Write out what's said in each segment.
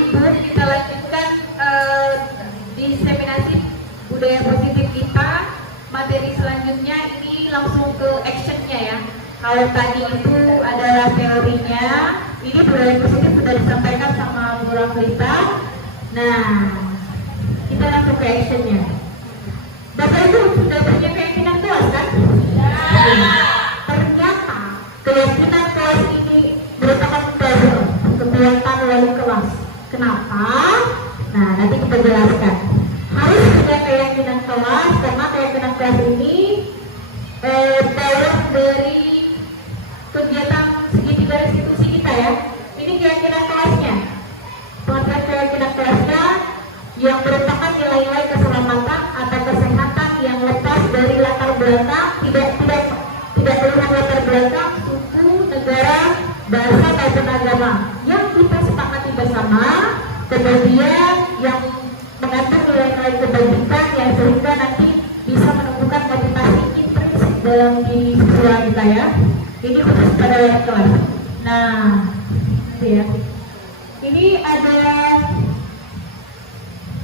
Ibu, kita lanjutkan diseminasi budaya positif kita. Materi selanjutnya ini langsung ke actionnya ya. Kalau tadi itu adalah teorinya, ini budaya positif sudah disampaikan sama Bu Raflita. Nah, kita langsung ke actionnya. Bapak Ibu sudah punya keyakinan kelas kan? Ya. Ternyata keyakinan kelas ini merupakan kekuatan wali kelas. Kenapa? Nah, nanti kita jelaskan. Harus punya keyakinan kelas karena keyakinan kelas ini bawah dari kegiatan segitiga restitusi kita ya. Ini keyakinan kelasnya. Pengertian keyakinan kelasnya yang merupakan nilai-nilai keselamatan atau kesehatan yang lepas dari latar belakang tidak melihat latar belakang suku, negara, bahasa maupun agama yang kita sepakati bersama, kemudian yang mengandung nilai-nilai kebajikan yang sehingga nanti bisa menumbuhkan motivasi intrinsik dalam diri siswa kita ya. Ini khusus pada kelas. Nah, ya. Ini ada.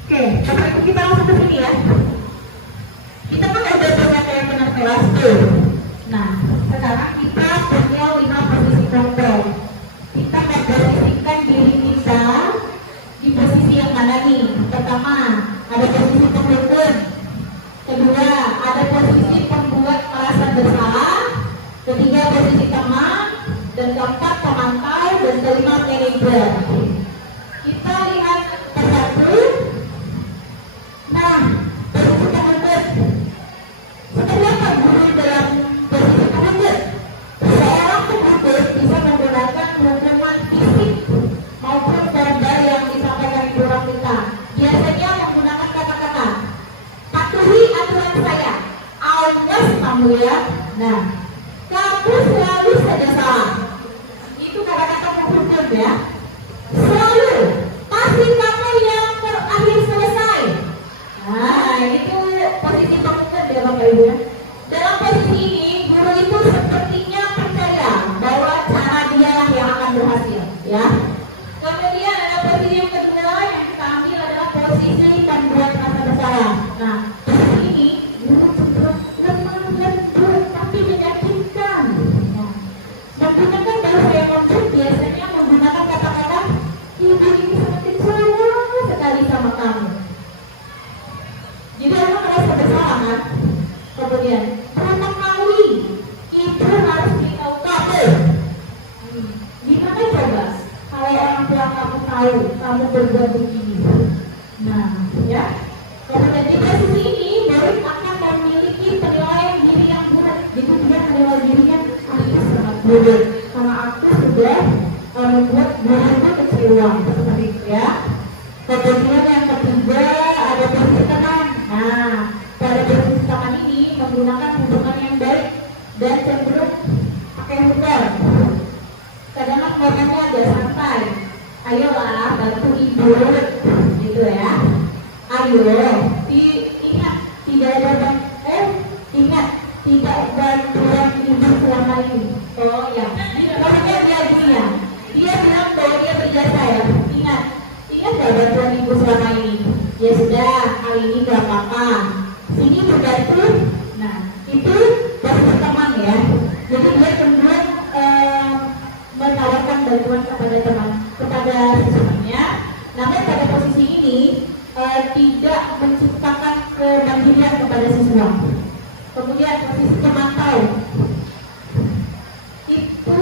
Oke, Bapak Ibu kita langsung ke sini ya. Kita kan udah punya keyakinan kelas tuh. Nah, sekarang kita punya 5 posisi kontrol. Kita memposisikan diri kita di posisi yang mana nih? Pertama, ada posisi penghukum. Kedua, ada posisi pembuat merasa bersalah. Ketiga, posisi teman. Dan keempat, pemantau. Dan kelima, manajer. Kita lihat persatu. Nah, posisi penghukum. Seperti apa guru dalam posisi penghukum? Seorang penghukum bisa menggunakan hukuman fisik maupun verbal yang disampaikan Ibu Raflita. Biasanya menggunakan kata-kata patuhi aturan saya, awas kamu ya. Nah, kamu selalu saja salah. Itu kata-kata penghukum ya. Selalu kasih kamu yang terakhir selesai. Nah, itu posisi penghukum ya Bapak Ibu ya. Dalam posisi ini, guru itu sepertinya percaya bahwa cara dialah yang akan berhasil ya. Kemudian ada posisi yang kedua yang kita ambil adalah posisi pembuat rasa bersalah. Nah, posisi ini guru cenderung lemah lembut tapi meyakinkan. Nah, menggunakan bahasa yang lembut biasanya menggunakan kata-kata ibu ini semakin sayang sekali sama kamu. Jadi orang merasa bersalah kan? Kemudian pertama kali ibu harus beritahu kamu. Gimana coba kalau orang tua kamu tahu kamu berbuat begini? Nah, ya. Kemudian di posisi ini murid akan memiliki penilaian diri yang buruk. Jadi dia menilai dirinya sangat buruk karena aku sudah membuat dirinya kecewa seperti itu ya. Kemudian yang ketiga ada posisi tenang. Nah, pada posisi tangan ini menggunakan hubungan yang baik dan cenderung pakai humor. Kadang-kadang momennya agak santai. Ayolah bantu ibu, gitu ya. Ayo, ingat tidak ada ingat tidak bantuan ibu selama ini. Oh ya, maksudnya dia gini ya. Dia bilang bahwa dia berjasa ya. Ingat gak bantuan ibu selama ini? Ya sudah, kali ini gak apa-apa. Sini membantu. Nah, itu posisi teman ya. Jadi dia cenderung menawarkan bantuan kepada teman, kepada siswanya. Namun pada posisi ini tidak menciptakan kemandirian kepada siswa. Kemudian posisi pemantau itu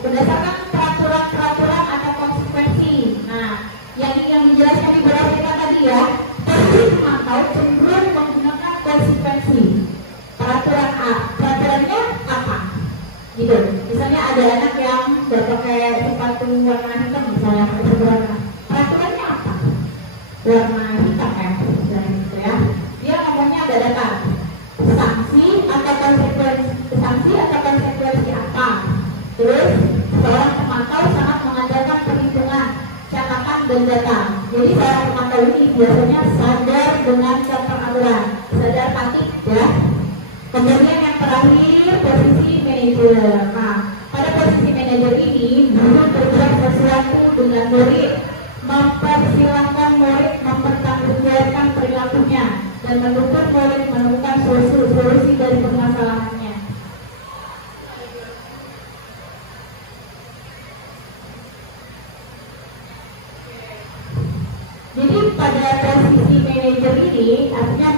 berdasarkan peraturan-peraturan atau konsekuensi. Nah, yang dijelaskan di bawah kita tadi ya, posisi pemantau cenderung menggunakan konsekuensi. Peraturannya apa? Gitu. Misalnya ada anak yang berpakai sepatu warna hitam, misalnya pakai sepatu warna. Peraturannya apa? Warna hitam ya, gitu ya. Dia ngomongnya ada data. Sanksi atau konsekuensi apa? Terus seorang pemantau sangat mengandalkan perhitungan, catatan dan data. Jadi seorang pemantau ini biasanya sadar dengan peraturan, sadar pasti ya. Kemudian yang terakhir posisi manajer. Nah, pada posisi manajer ini guru berbuat sesuatu dengan murid, memperhatikan mempersilahkan murid mempertanggungjawabkan perilakunya dan mendukung murid menemukan solusi dari permasalahannya. Jadi pada posisi manajer ini artinya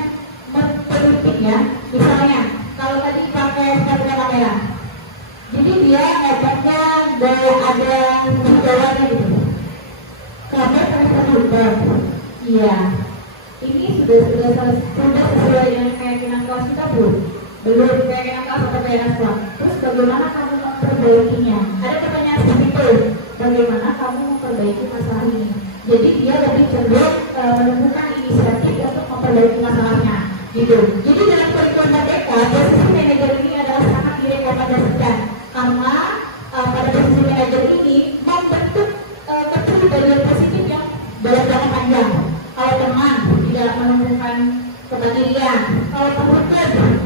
memimpin ya. Misalnya kalau tadi pakai kamera, jadi dia ngajaknya ada jawabannya gitu. Kamu terlibat. Iya. Ini sudah sesuai dengan keyakinan kelas kita belum? Belum keyakinan kelas atau keyakinan kelas. Terus bagaimana kamu memperbaikinya? Ada pertanyaan seperti itu. Bagaimana kamu memperbaiki masalah ini? Jadi dia lebih cenderung menemukan inisiatif untuk memperbaiki masalahnya. Gitu. Jadi dalam kurikulum merdeka, posisi manajer ini adalah sangat direkomendasikan karena pada posisi manajer ini membentuk kepribadian positif yang dalam jangka panjang. Kalau teman tidak menemukan kemandirian, kalau pengurus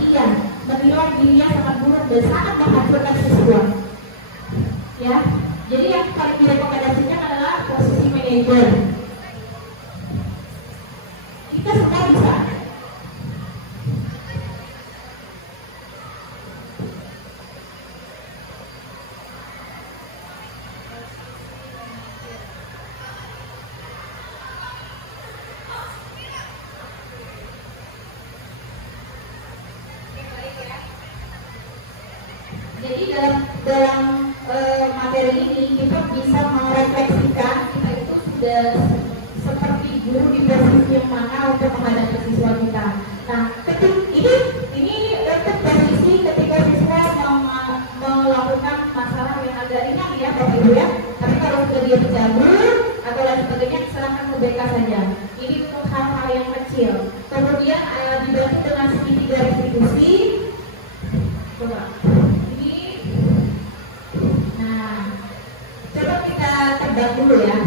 iya menilai dirinya sangat buruk dan sangat menghancurkan siswa. Ya, jadi yang paling direkomendasikan adalah posisi manajer. Kita semua bisa. Jadi dalam materi ini kita bisa merefleksikan kita itu sudah seperti guru di posisi yang mana untuk menghadapi siswa kita. Nah, ini untuk posisi ketika siswa melakukan masalah yang agak ringan ya Bapak Ibu ya. Tapi kalau sudah dia dicabut atau lain sebagainya, silakan ke BK saja. Ini untuk hal-hal yang kecil. Kemudian dibantu dengan segitiga restitusi. Coba. Coba kita tebak dulu ya.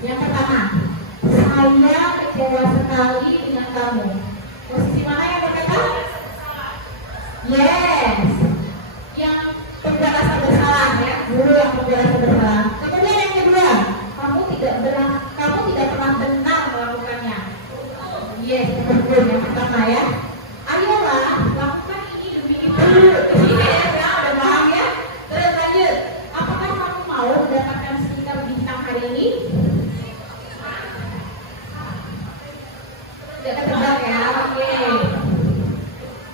Yang pertama, saya kecewa sekali dengan kamu. Posisi mana yang berbeda? Yes. Yang merasa bersalah ya, guru yang merasa bersalah. Kemudian yang kedua, kamu tidak pernah benar melakukannya. Yes, betul yang pertama ya. Ayolah, lakukan ini demi itu. Ini ya, udah paham ya. Terus lanjut. Apakah kamu mau mendapatkan stiker bintang hari ini? Tidak ketebak ya, oke.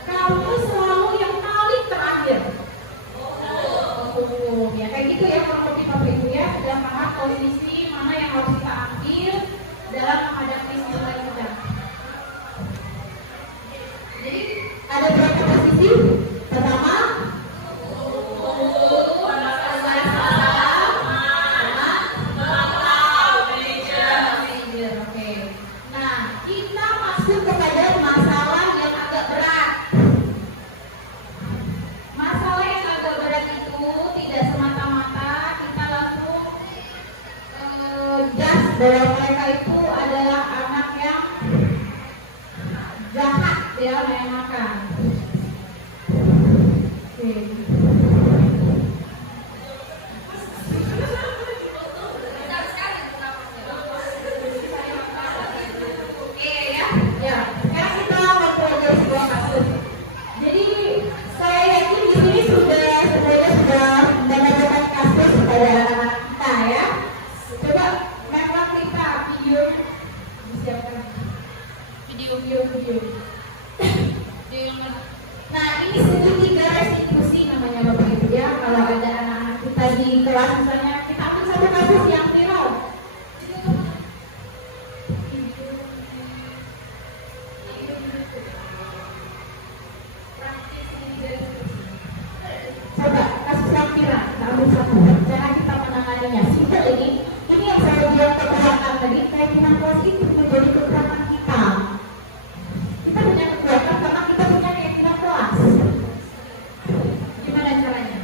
Kamu selalu yang paling terakhir. Ya kayak gitu ya kurang lebih Bapak Ibu ya. Sudah paham posisi mana yang harus kita ambil dalam menghadapi siswa kita. Jadi ada berapa posisi? Pertama, bahwa mereka itu adalah anak yang jahat ya, makan. Oke ya. Sekarang kita mempelajari sebuah kasus. Jadi saya yakin di sini semuanya sudah mengajarkan kasus pada anak-anak kita ya. Coba video disiapkan video. Nah ini segitiga restitusi namanya Bapak Ibu ya. Kalau ada anak-anak kita di kelas misalnya kita ambil satu kasus yang viral. Coba kasus yang viral, kita ambil satu. Cara kita menanganinya. Simpel ini yang saya bilang kekuatan tadi, keyakinan kelas itu menjadi kekuatan kita. Kita punya kekuatan karena kita punya keyakinan kelas. Gimana caranya?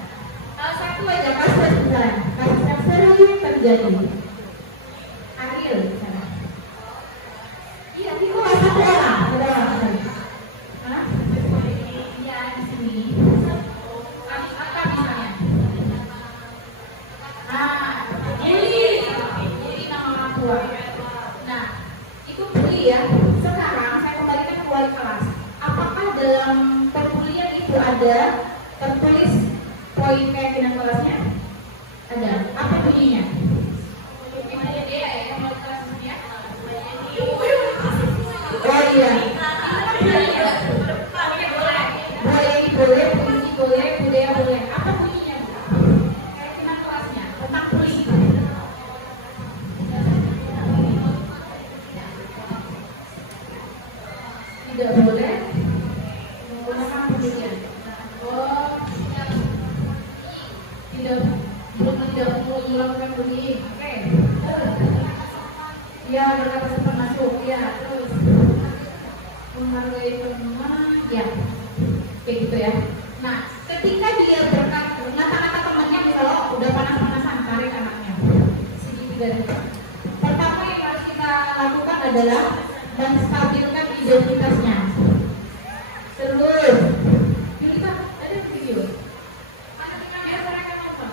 Satu aja kasus misalnya, kasus yang sering terjadi. Ariel misalnya. Iya, di kelas satu orang, ada orang tadi. Hah? Iya di sini. Apa misalnya? Jadi nama orang tua. Nah ya, sekarang saya kembalikan ke wali kelas. Apakah dalam perkuliahan itu ada tertulis poin keyakinan kelasnya? Ada. Apa bunyinya? Oh iya. Boleh, puisi boleh, budaya boleh. Apa bunyinya? Keyakinan kelasnya tentang puisi. Tidak boleh menggunakan pujian. Oh, tidak melakukan bunyi. Oke. Ya, berkata termasuk. Ya, terus menghargai teman. Ya, kayak gitu ya. Nah, ketika dia kata-kata temannya misalnya udah panas-panasan tarik anaknya segitiga. Pertama yang harus kita lakukan adalah menstabilkan identitasnya. Terus, Yulita, ada video? Ya, mereka nonton.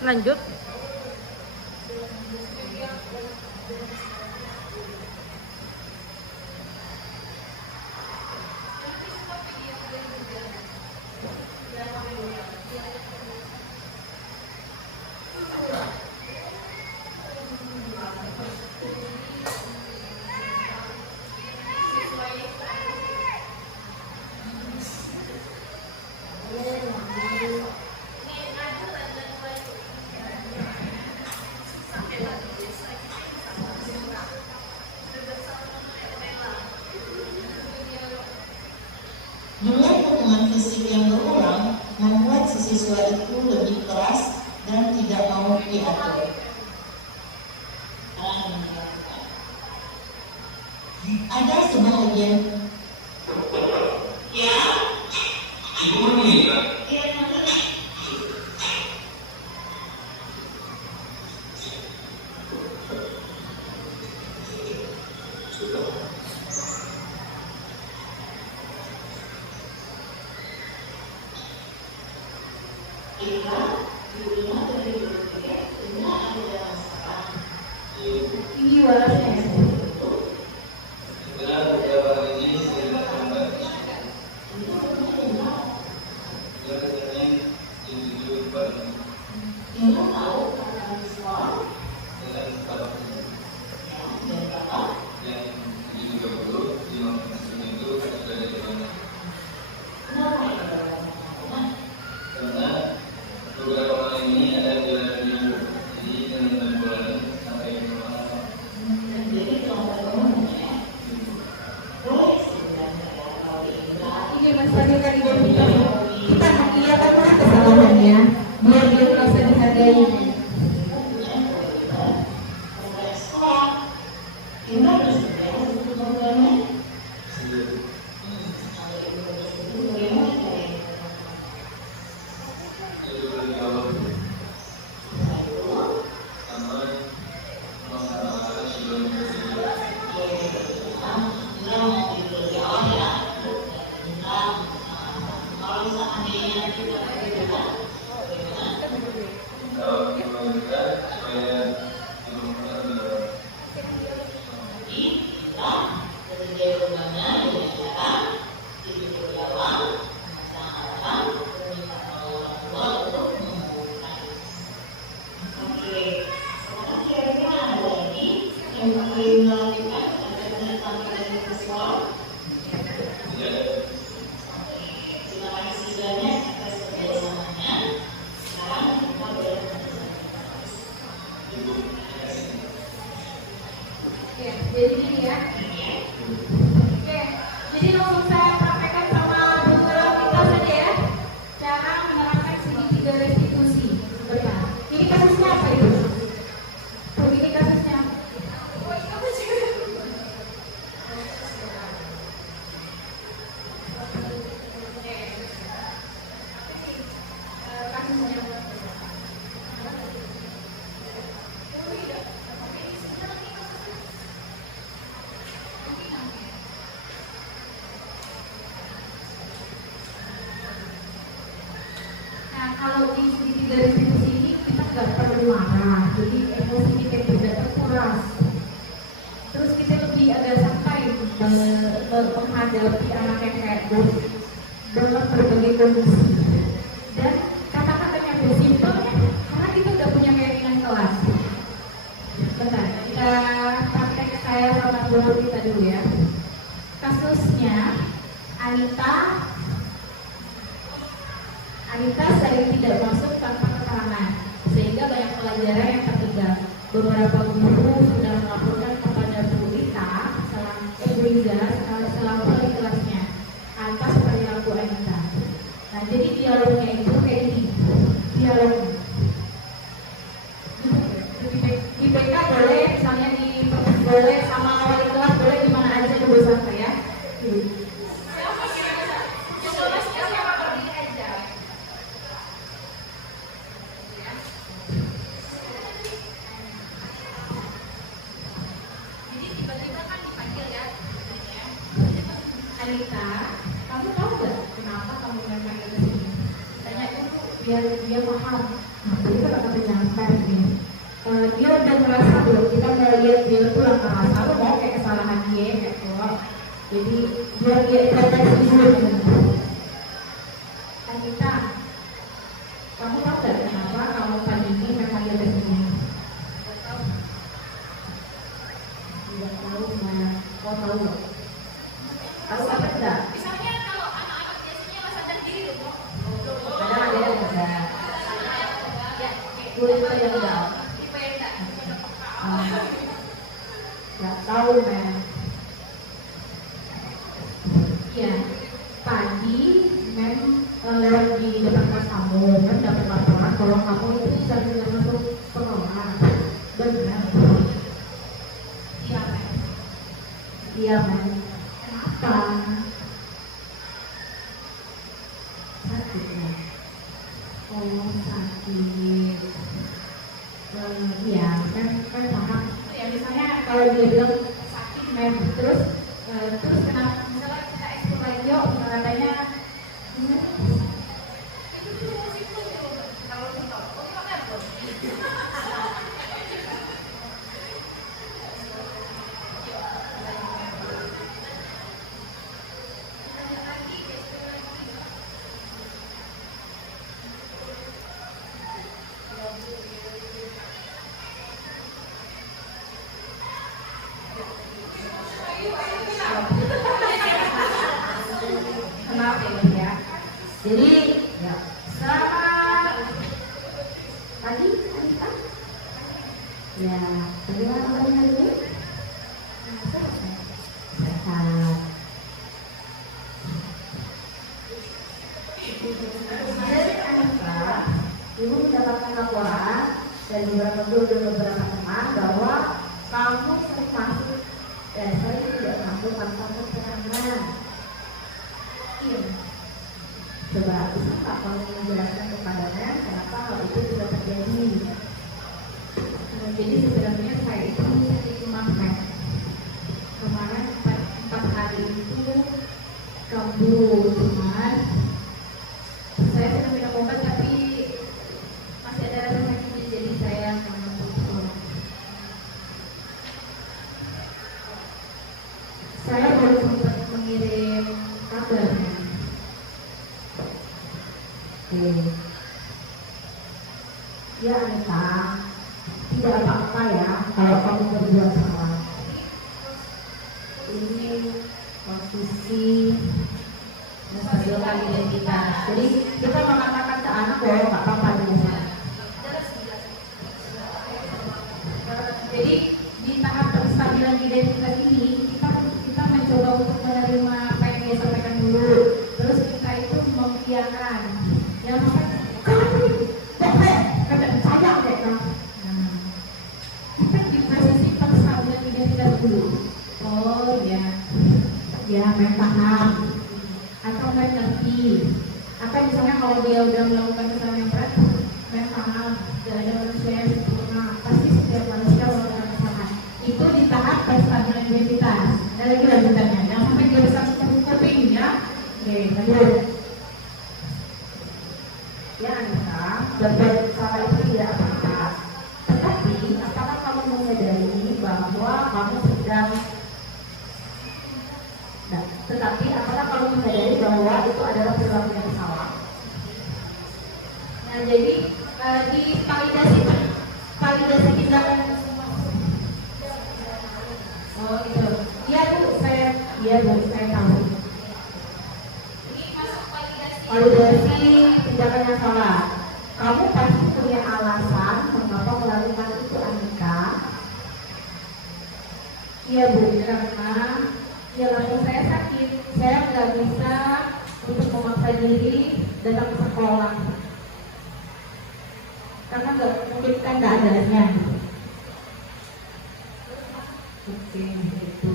Lanjut. Ada sebuah ujian. Ya. Tinggi walasnya. Kita mengiyakan kesalahannya biar dia merasa dihargai. Jadi gini ya. Oke, jadi langsung saya praktekkan sama beberapa kita saja ya. Cara menerapkan segitiga restitusi. Bagaimana? Ini kasusnya apa itu? Ini kasusnya. Oh, ini apa sih? Kasusnya. Kalau di segitiga restitusi ini kita nggak perlu marah, jadi emosi kita tidak terkuras. Terus kita lebih agak santai menghadapi anak yang kayak dalam berbagai kondisi. Dan kata-katanya lebih simpel ya, karena kita udah punya keinginan kelas. Bentar, kita praktek saya sama guru kita dulu ya. Kasusnya Anita sering tidak masuk tanpa keterangan, sehingga banyak pelajaran yang tertinggal. Beberapa guru sudah melaporkan kepada Bu Rita selaku wali kelasnya atas perilaku Anita. Nah, jadi dialognya itu kayak ini. Dialog di BK boleh, misalnya di boleh sama wali kelas boleh di mana aja di santai ya. Anita, kamu tahu gak kenapa kamu panggil ke sini? Tanya dulu biar dia paham. Nah, jadi kita akan menjelaskan ini. Dia udah merasa belum? Kita mau lihat dia tuh yang merasa tuh mau kayak kesalahan dia kayak keluar. Jadi biar dia introspeksi dulu. Anita, kamu tahu gak kenapa kamu pagi ini panggil ke sini? Tidak tahu, Maya. Kau tahu gak? Tahu apa enggak? Misalnya kalau anak-anak biasanya nggak sadar diri tuh, kadang ada yang enggak. Ya, gue itu yang enggak. Tipe yang enggak. Nggak tahu, men. Iya, pagi men lewat di depan kelas kamu, men dapat laporan kalau kamu itu bisa masuk sekolah. Benar. Iya, men. Iya kan? Kenapa? Sakit ya? Oh sakit. Iya kan paham. Ya misalnya kalau dia bilang sakit, terus kenapa? Misalnya kita ekspor lagi yuk, katanya kenapa ya? Jadi ya selamat pagi Anita. Ya, bagaimana kabarnya hari ini? Sehat. Dari Anita, ibu mendapatkan laporan dari beberapa guru dan beberapa teman bahwa kamu sering masuk dan sering tidak masuk tanpa keterangan. Iya. Coba bisa kamu menjelaskan kepadanya kenapa hal itu bisa terjadi? Jadi sebenarnya saya itu sakit magnet. Kemarin 4 hari itu kambuh, cuman saya sudah minum obat tapi masih ada rasa sakitnya, jadi saya menunggu. Saya baru sempat mengirim kabarnya. Ya Anita, tidak apa-apa ya kalau kamu berbuat salah. Ini posisi menstabilkan identitas. Jadi kita mengatakan ke anak bahwa nggak apa-apa di sana. Jadi di tahap penstabilan identitas ini kita mencoba untuk menerima apa yang dia sampaikan dulu. Terus kita itu mengiyakan. Yang sayang deh kan. Kita di posisi penstabilan identitas dulu. Oh ya, ya main paham atau main ngerti. Atau misalnya kalau dia udah melakukan kesalahan yang berat, main paham. Dan ada manusia yang sempurna. Pasti setiap manusia melakukan kesalahan. Itu di tahap penstabilan identitas. Ada lagi lanjutannya. Jangan sampai dia bisa kuping ya. Oke, lanjut. Ya Anita, berbuat salah itu tidak apa-apa. Tetapi, apakah kamu menyadari bahwa kamu sedang tetapi apakah kamu menyadari bahwa itu adalah perilaku yang salah? Nah, jadi di validasi tindakan. Oh gitu. Iya tuh saya tahu. Validasi tindakan yang salah. Kamu pasti punya alasan mengapa melakukan itu, Anita. Iya Bu, karena ya langsung saya sakit. Saya nggak bisa untuk memaksa diri datang ke sekolah karena nggak mungkin kan keadaannya. Oke, itu.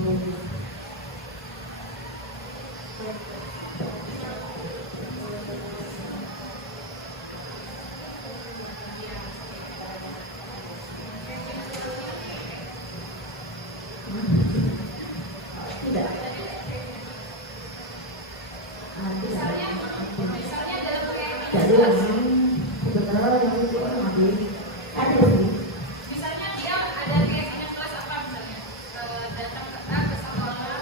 Tidak. Jadi sebenarnya yang itu ada sih. Misalnya dia ada keyakinan kelas apa misalnya datang ke sekolah.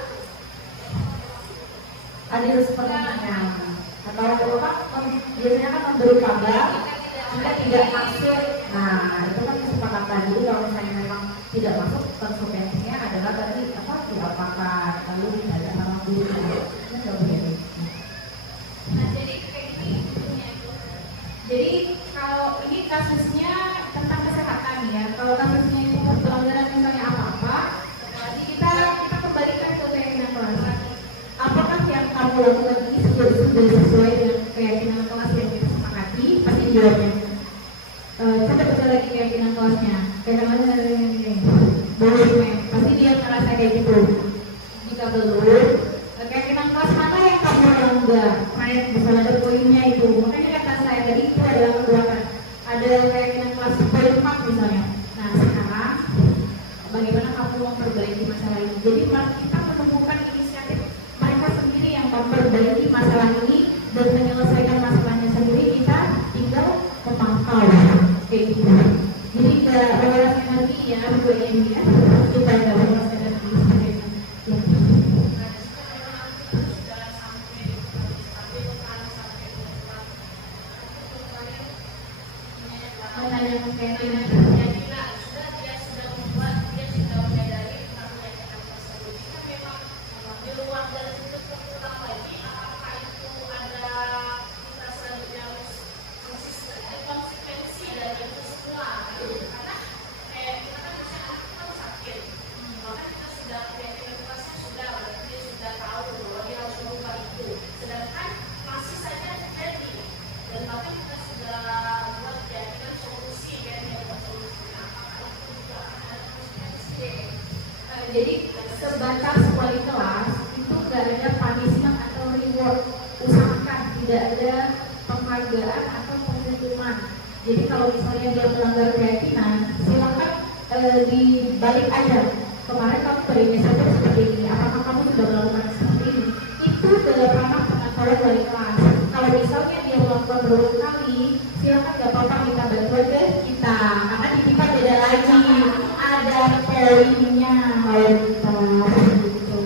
Ada sepertinya. Atau apa? Biasanya kan memberi kabar jika tidak masuk. Nah itu kan kesepakatan. Jadi kalau misalnya memang tidak masuk, konsekuensinya adalah tadi apa? Tidak apakah lalu tidak sama guru. Ini nggak boleh. Nah jadi kayak gini bentuknya itu. Jadi kalau ini kasusnya tentang kesehatan ya. Kalau kasusnya itu pelanggaran misalnya apa-apa, jadi kita kembalikan ke keyakinan kelas. Apakah yang kamu lakukan ini sudah sesuai dengan keyakinan kelas yang kita sepakati? Pasti dijawabnya. Coba betul lagi keyakinan kelasnya. Keyakinan kelasnya ini boleh, pasti dia merasa kayak gitu. Jika belum, keyakinan kelas mana yang kamu langgar? Kayak misalnya ada poinnya itu. Makanya kata saya tadi itu adalah perbuatan. Ada keyakinan kelas poin 4 misalnya. Nah sekarang bagaimana kamu memperbaiki masalah ini? Jadi kita menemukan inisiatif mereka sendiri yang memperbaiki masalah ini dan menyelesaikan masalahnya sendiri. Kita tinggal memantau kayak gitu. Jadi menguras energi ya, buat ini ya. Kita nggak menguras energi seperti itu. Mana yang keyakinan? Jadi sebatas wali kelas itu gak ada punishment atau reward. Usahakan tidak ada penghargaan atau penghukuman. Jadi kalau misalnya dia melanggar keyakinan, silakan dibalik aja. Kemarin kamu berinisiatif seperti ini, apakah kamu sudah melakukan seperti ini? Itu dalam ranah pengetahuan wali kelas. Kalau misalnya dia melakukan berulang kali, silakan gak apa-apa minta bantuan ke kita, karena di kita beda lagi, ada poinnya kalau kita gitu.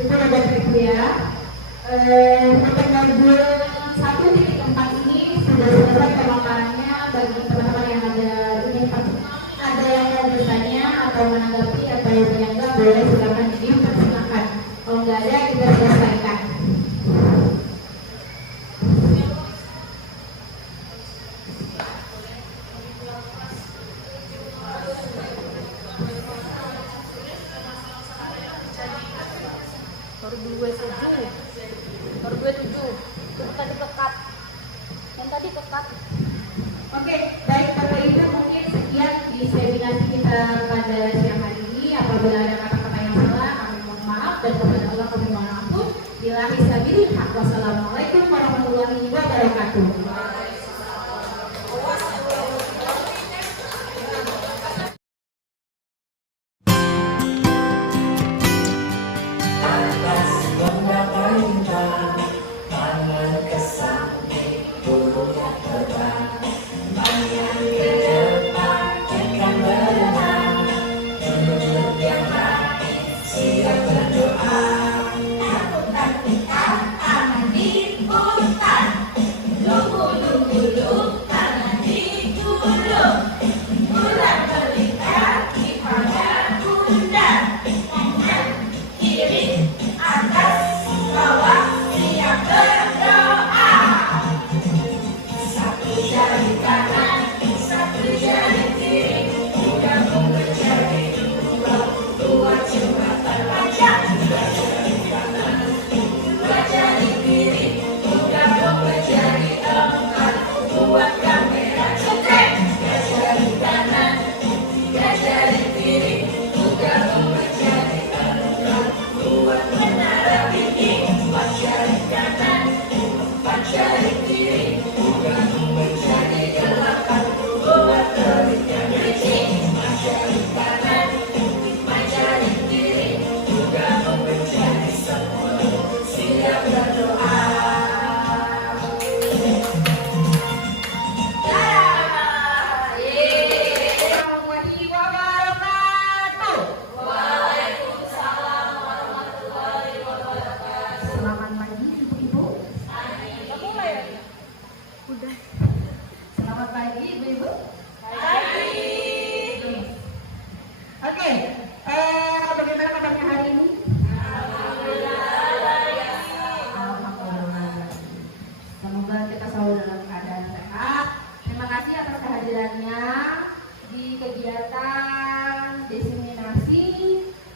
Itu ada trik ya. Modul 1.4 ini sudah selesai pemaparannya. Bagi teman-teman yang ada yang mau bertanya atau menanggapi atau yang enggak, boleh silakan dipersilakan. Kalau nggak ada, kita selesaikan. Baru 27 itu tadi kekat yang tadi kekat. Oke, baik Bapak Ibu, mungkin sekian di seminar kita pada siang hari ini. Apabila ada kata-kata yang salah, kami mohon maaf dan kepada Allah kami mohon ampun. Billahi sabilillah. Wassalamualaikum warahmatullahi wabarakatuh.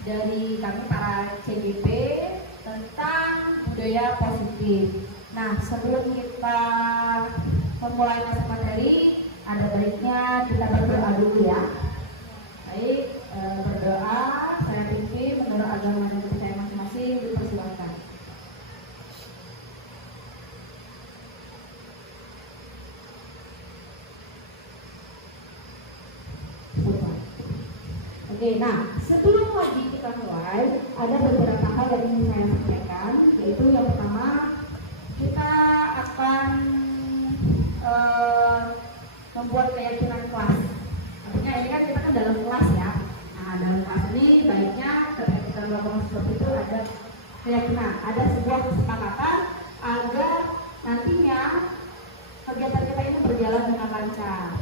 dari kami para CGP tentang budaya positif. Nah, sebelum kita memulai masuk materi, ada baiknya kita berdoa dulu ya. Baik, berdoa. Saya pimpin menurut agama Oke, nah sebelum lagi kita mulai, ada beberapa hal yang ingin saya sampaikan, yaitu yang pertama kita akan membuat keyakinan kelas. Artinya ini kan kita kan dalam kelas ya. Nah dalam kelas ini baiknya ketika kita melakukan seperti itu ada keyakinan, ada sebuah kesepakatan agar nantinya kegiatan kita ini berjalan dengan lancar.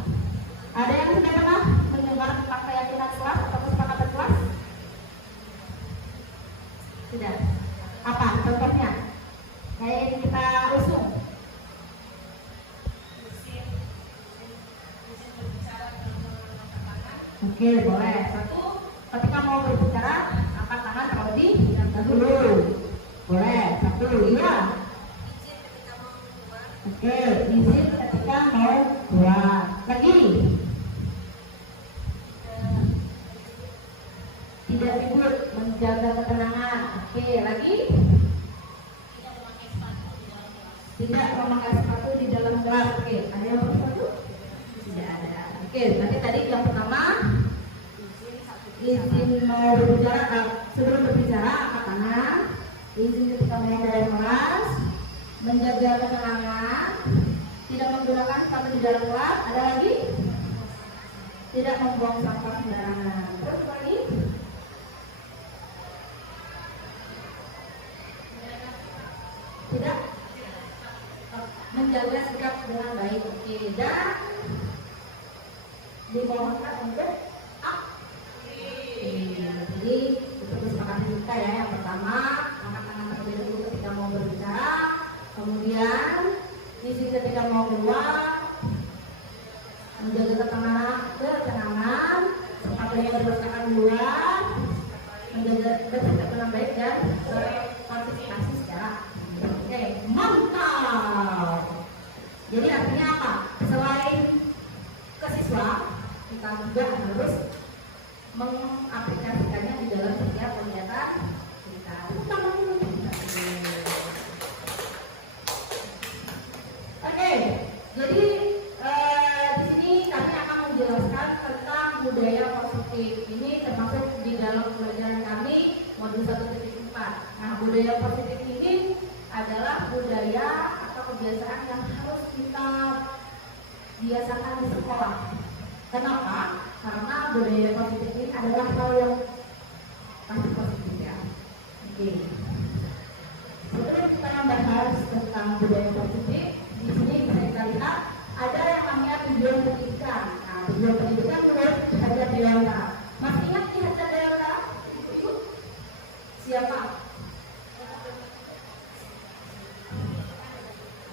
Ada yang sudah pernah mendengar tentang keyakinan kelas atau kesepakatan kelas? Tidak. Apa contohnya? Kayak yang kita usung. Oke, boleh. Satu, ketika mau berbicara, angkat tangan terlebih dahulu. Boleh. Satu, iya. Oke, izin ketika mau keluar. Lagi. Tidak ribut, menjaga ketenangan. Oke, lagi. Tidak memakai sepatu di dalam kelas. Oke, ada yang pakai sepatu? Tidak ada. Oke, berarti tadi yang pertama izin mau berbicara, sebelum berbicara angkat tangan. Izin ketika mau keluar kelas, menjaga ketenangan, tidak menggunakan sepatu di dalam kelas. Ada lagi? Tidak membuang sampah sembarangan. Terus apa lagi? Tidak menjaga sikap dengan baik. Oke, dan dimohonkan untuk jadi itu kesepakatan kita ya. Yang pertama angkat tangan terlebih dahulu ketika mau berbicara, kemudian izin ketika mau keluar, menjaga ketenangan, sepatunya diletakkan luar, menjaga bersikap dengan baik dan berpartisipasi secara. Oke, mantap. Jadi artinya apa? Selain ke siswa, kita juga harus mengaplikasikannya di dalam setiap kegiatan kita. Oke, jadi di sini kami akan menjelaskan tentang budaya positif. Ini termasuk di dalam pelajaran kami modul 1.4. Nah, budaya positif ini adalah budaya atau kebiasaan yang harus kita biasakan di sekolah. Kenapa? Karena budaya positif ini adalah hal yang pasti positif ya. Oke. Sebelum kita membahas tentang budaya positif, di sini bisa kita lihat ada yang namanya tujuan pendidikan. Nah, tujuan pendidikan menurut Hajar Dewantara. Masih ingat nih Hajar Dewantara? Ibu? Siapa?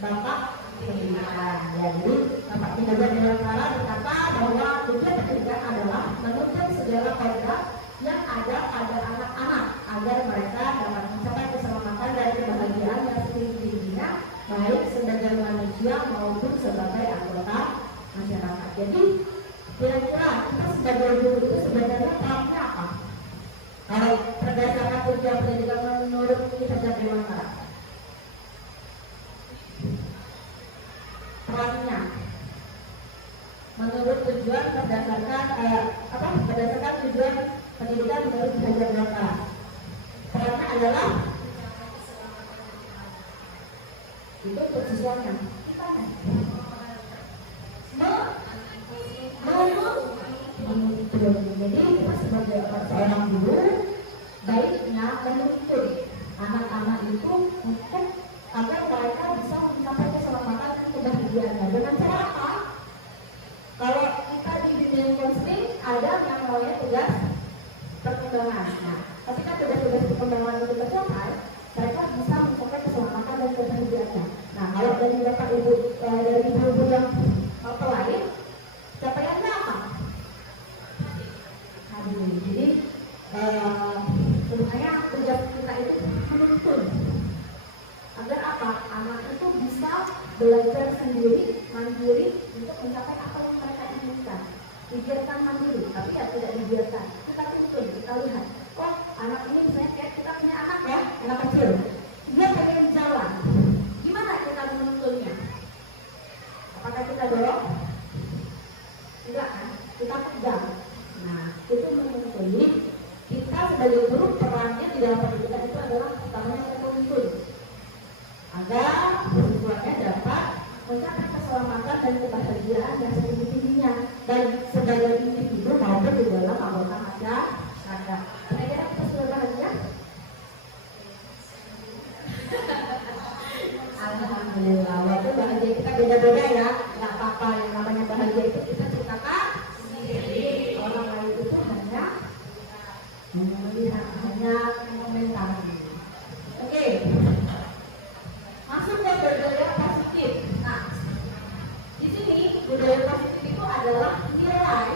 Bapak pendidikan. Jadi Bapak Hajar Dewantara berkata bahwa tujuan pendidikan adalah menuntut segala program yang ada pada anak-anak agar mereka dapat mencapai keselamatan dan kebahagiaan yang setinggi-tingginya, baik sebagai manusia maupun sebagai anggota masyarakat. Jadi kira-kira kita sebagai guru itu sebenarnya perannya apa? Kalau berdasarkan tujuan pendidikan menurut kita Hajar Dewantara, perannya menurut tujuan berdasarkan tujuan pendidikan menurut Hajar Dewantara, perannya adalah itu untuk siswanya. Jadi kita sebagai seorang guru baiknya menuntut anak-anak itu untuk agar mereka bisa mencapai keselamatan dan kebahagiaan. Dengan cara apa? Kalau kita di dunia konseling ada yang namanya tugas perkembangan. Nah, ketika tugas-tugas perkembangan itu tercapai, mereka bisa mencapai keselamatan dan kebahagiaan. Nah, kalau dari bapak ibu dari ibu-ibu yang lain, capaiannya apa? Jadi sebenarnya tugas kita itu menuntun agar apa? Anak itu bisa belajar sendiri, mandiri untuk mencapai apa yang mereka inginkan. Dibiarkan mandiri, tapi ya tidak dibiarkan. Kita tuntun, kita lihat. Oh, anak ini misalnya kayak kita punya anak ya, anak kecil. Dia pengen jalan. Gimana kita menuntunnya? Apakah kita dorong? Enggak kan? Kita pegang. Nah, itu menuntun sebagai guru perannya di dalam pendidikan itu adalah utamanya menuntun agar siswanya dapat mencapai keselamatan dan kebahagiaan yang setinggi-tingginya dan sebagai individu maupun di dalam anggota masyarakat. Kira-kira kita sudah bahagia? Alhamdulillah, walaupun bahagia kita beda-beda ya, nggak apa-apa. Yang namanya bahagia itu kita ciptakan sendiri. Orang lain itu hanya melihat, hanya mengomentari. Oke, masuk ke budaya positif. Nah, di sini budaya positif itu adalah nilai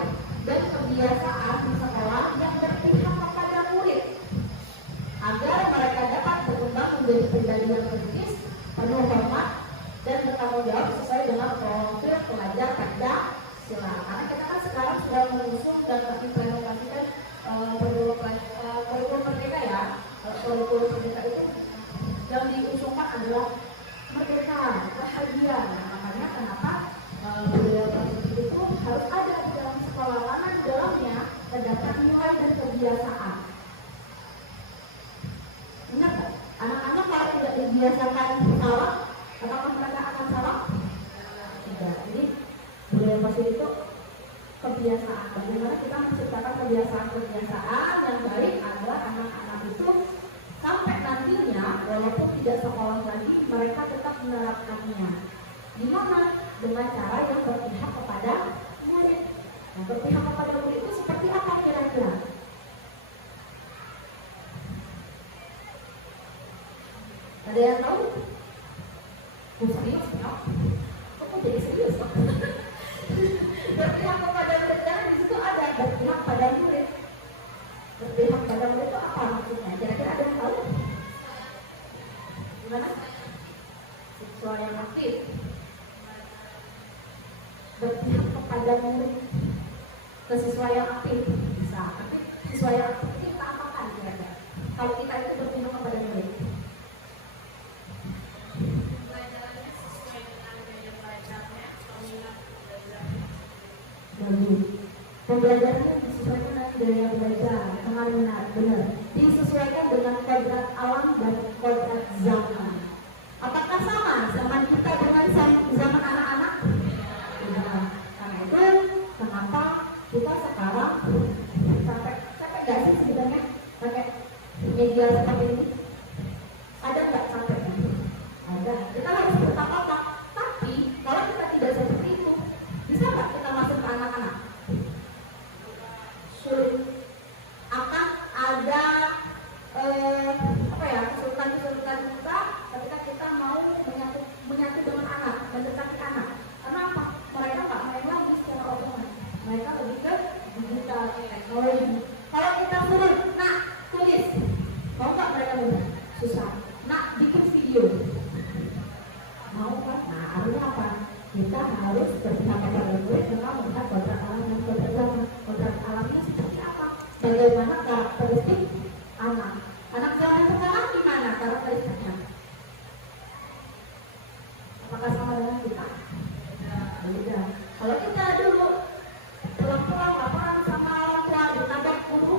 dan kebiasaan di sekolah yang berpihak kepada murid agar mereka dapat berkembang menjadi pribadi yang kritis, penuh hormat dan bertanggung jawab sesuai dengan profil pelajar Pancasila. Karena kita kan sekarang sudah mengusung dan mengimplementasikan kurikulum merdeka ya. Kurikulum merdeka itu yang diusungkan adalah merdeka, bahagia. Nah, makanya kenapa budaya positif itu harus ada di dalam sekolah, karena di dalamnya terdapat nilai dan kebiasaan. Benar nggak? Anak-anak kalau tidak dibiasakan salah, apakah mereka akan salah? Tidak. Jadi budaya positif itu kebiasaan. Bagaimana kita menciptakan kebiasaan-kebiasaan yang baik agar anak-anak itu sampai nantinya walaupun tidak sekolah lagi mereka tetap menerapkannya. Gimana? Dengan cara yang berpihak kepada murid. Nah, berpihak kepada murid itu seperti apa kira-kira? Ada yang tahu? Serius ya? Kok jadi serius? Berpihak kepada murid, karena di situ ada berpihak pada murid. Berpihak pada murid itu apa maksudnya? Kira-kira ada yang tahu? Gimana? Siswa yang aktif. Berpihak kepada murid ke siswa yang aktif bisa. Tapi siswa yang aktif ini kita apakan kira-kira? Kalau kita itu berpihak kepada murid. Pembelajarannya disesuaikan dengan gaya belajar, benar. Disesuaikan dengan kodrat alam dan kodrat zaman. Apakah sama zaman kita dengan zaman anak-anak? Tidak. Karena itu kenapa kita sekarang capek nggak sih sebenarnya pakai media seperti ini? Ada nggak capeknya? Ada. Kita harus bertapa-tapa. Tapi kalau kita tidak seperti itu, bisa nggak kita masuk ke anak-anak? Sulit. Akan ada kesulitan kita ketika kita mau menyatu dengan anak, mendekati anak. Karena apa? Mereka nggak main lagi secara otomatis. Mereka lebih ke digital teknologi. Kalau kita suruh, nak tulis, mau nggak mereka mudah? Susah. Nak bikin video, mau kan? Nah, artinya apa? Kita harus berpihak kepada murid dengan melihat kodrat alam dan kodrat zaman. Kodrat alamnya seperti apa? Bagaimana karakteristik anak? Anak zaman sekarang gimana karakteristiknya? Apakah sama dengan kita? Beda. Kalau kita dulu pulang-pulang laporan sama orang tua ditabrak guru,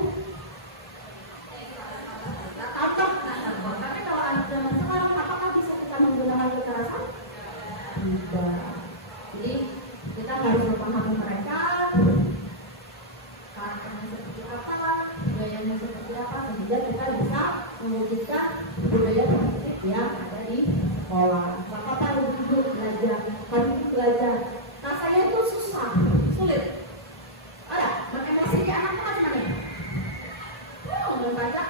tapi kalau anak zaman sekarang, apakah bisa kita menggunakan kekerasan? Tidak. Jadi kita harus memahami mereka, karakternya seperti apa, gayanya seperti apa, sehingga kita bisa mewujudkan budaya positif yang ada di sekolah. Maka pada duduk belajar, belajar. Rasanya itu susah, sulit. Ada, mengemosikan anak macam mana? Membaca,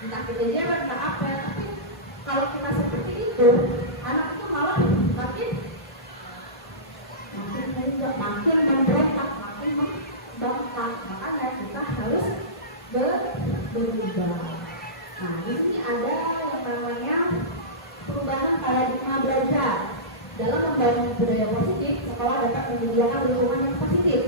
entah kita jalan, entah apa. Tapi kalau kita seperti itu, anak itu malah makin memberontak, makin membangkang. Makanya kita harus berubah. Nah, di sini ada yang namanya perubahan paradigma belajar. Dalam membangun budaya positif, sekolah dapat menyediakan lingkungan yang positif,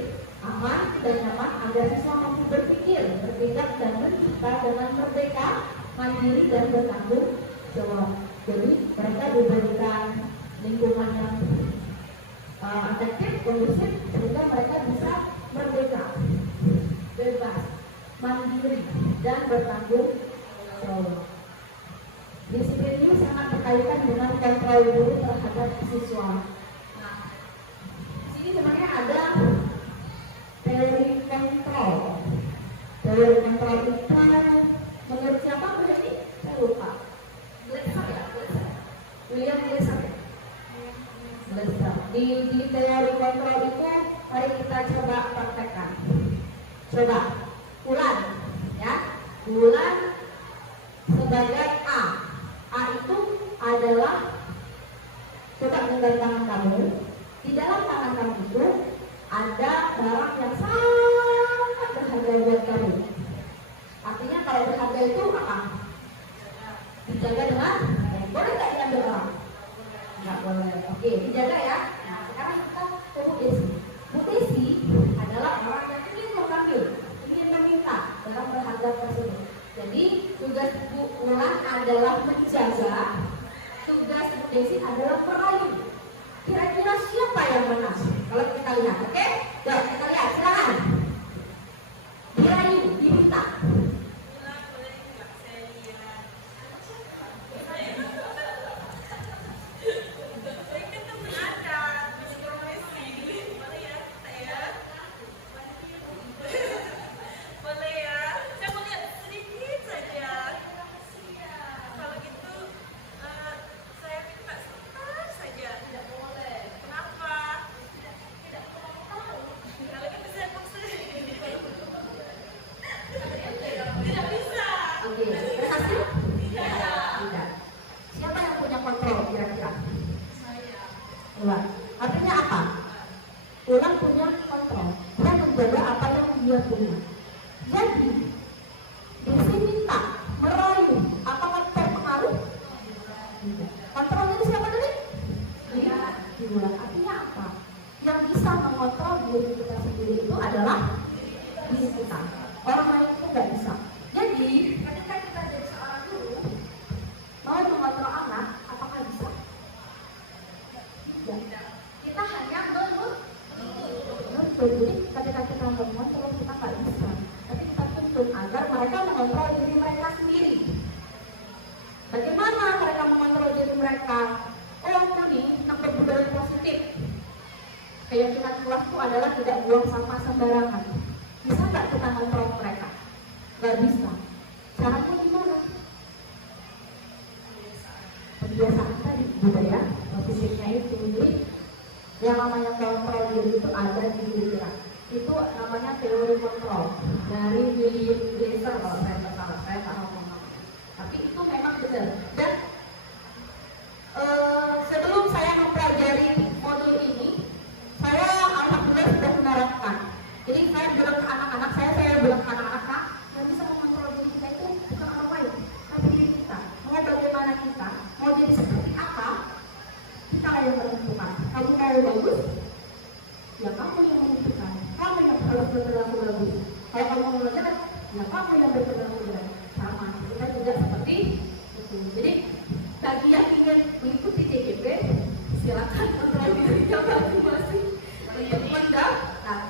aman dan nyaman agar siswa mampu berpikir, bertindak dan mencipta dengan merdeka, mandiri dan bertanggung jawab. Jadi mereka diberikan lingkungan yang efektif, kondusif, sehingga mereka bisa merdeka, bebas, mandiri, dan bertanggung jawab. Disiplin ini sangat berkaitan dengan kontrol guru terhadap siswa. Nah, di sini sebenarnya ada teori kontrol. Teori kontrol itu menurut siapa berarti? Saya lupa. Glasser ya, Glasser. William Glasser. Glasser. Di teori kontrol itu, mari kita coba praktekkan. Coba ulang, ya. Ulang sebagai A. A itu adalah, coba genggam tangan kamu. Di dalam tangan kamu itu ada barang yang sangat berharga buat kamu. Artinya kalau berharga itu apa? Dijaga dengan baik. Boleh nggak diambil orang? Nggak boleh. Oke, dijaga ya. Nah, sekarang kita ke Bu Desi. Bu Desi adalah orang yang ingin mengambil, ingin meminta barang berharga tersebut. Jadi tugas Bu Ulan adalah menjaga, tugas Bu Desi adalah merayu. Kira-kira siapa yang menang? Kalau kita lihat, oke? Yuk kita lihat, silakan. Dirayu, diminta. Oke, berhasil? Tidak. Siapa yang punya kontrol kira-kira? Ulan. Artinya apa? Ulan punya kontrol. Dia menjaga apa yang dia punya. Jadi, Desi minta, merayu. Apakah terpengaruh? Tidak. Kontrol ini siapa tadi? Di Ulan. Artinya apa? Yang bisa mengontrol diri kita sendiri itu adalah diri kita. Orang lain itu nggak bisa. Jadi, ketika kita jadi seorang guru, mau mengontrol anak, apakah bisa? Tidak. Kita hanya menuntut. Jadi, ketika kita mengontrol, kita nggak bisa. Tapi kita tuntut agar mereka mengontrol diri mereka sendiri. Bagaimana mereka mengontrol diri mereka? Oh, ini tentang berbudaya positif. Keyakinan kelas itu adalah tidak buang sampah sembarangan. Bisa nggak kita mengontrol mereka? Gak bisa. Caranya gimana? Kebiasaan tadi, budaya positifnya itu. Jadi yang namanya kontrol diri itu ada di diri kita. Itu namanya teori kontrol dari William Glasser kalau saya nggak salah, saya tahu ngomong. Tapi itu memang benar. Dan sebelum saya mempelajari modul ini, saya alhamdulillah sudah menerapkan. Jadi saya bilang ke anak-anak saya bilang ke anak-anak, Kak, yang bisa mengontrol diri kita itu bukan orang lain, tapi diri kita. Mau bagaimana kita, mau jadi seperti apa, kita yang menentukan. Kamu mau bagus, ya kamu yang menentukan. Kamu yang harus berperilaku bagus. Kalau kamu mau jelek, ya kamu yang berperilaku jelek. Sama, kita juga seperti itu. Jadi bagi yang ingin mengikuti TGP, silakan kontrol dirinya masing-masing. Mendaftar.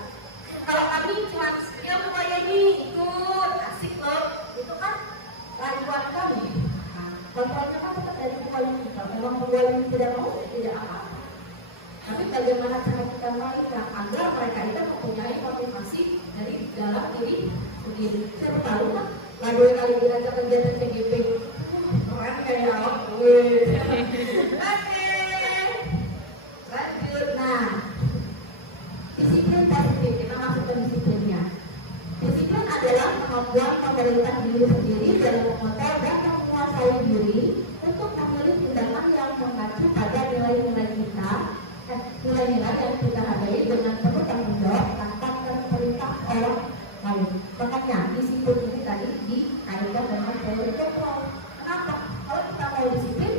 Kalau kami cuma ya melayani ikut asik loh, itu kan rayuan kami. Nah, kontrolnya kan tetap dari pegawai kita. Memang pegawai tidak mau, tidak apa-apa. Tapi bagaimana cara kita melakukan agar mereka itu mempunyai motivasi dari dalam diri sendiri. Saya tahu kan, lah 2 kali diajak kegiatan TGP, keren kayak awak. Oke, lanjut. Nah, disiplin positif, kita masuk ke disiplinnya. Disiplin adalah kemampuan pemerintah diri sendiri dalam mengontrol dan menguasai diri untuk memilih tindakan yang mengacu pada nilai-nilai kita, nilai-nilai yang kita hargai dengan penuh tanggung jawab tanpa perintah orang lain. Makanya disiplin ini tadi dikaitkan dengan teori kontrol. Kenapa? Kalau kita mau disiplin,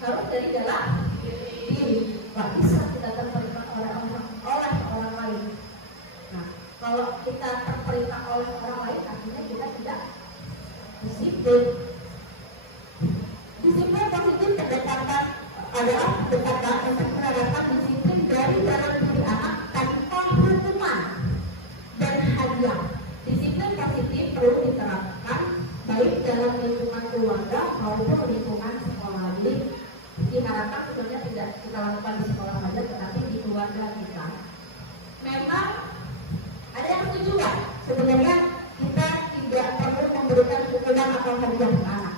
harus dari dalam diri. Gak bisa kita terperintah oleh orang lain. Nah, kalau kita terperintah oleh orang lain, artinya kita tidak disiplin. Disiplin positif terdapat adalah pendekatan untuk menerapkan disiplin dari dalam diri anak tanpa hukuman dan hadiah. Disiplin positif perlu diterapkan baik dalam lingkungan keluarga maupun lingkungan sekolah. Jadi diharapkan sebenarnya tidak kita lakukan di sekolah saja, tetapi di keluarga kita. Memang ada yang setuju nggak? Sebenarnya kita tidak perlu memberikan pukulan atau hadiah ke anak.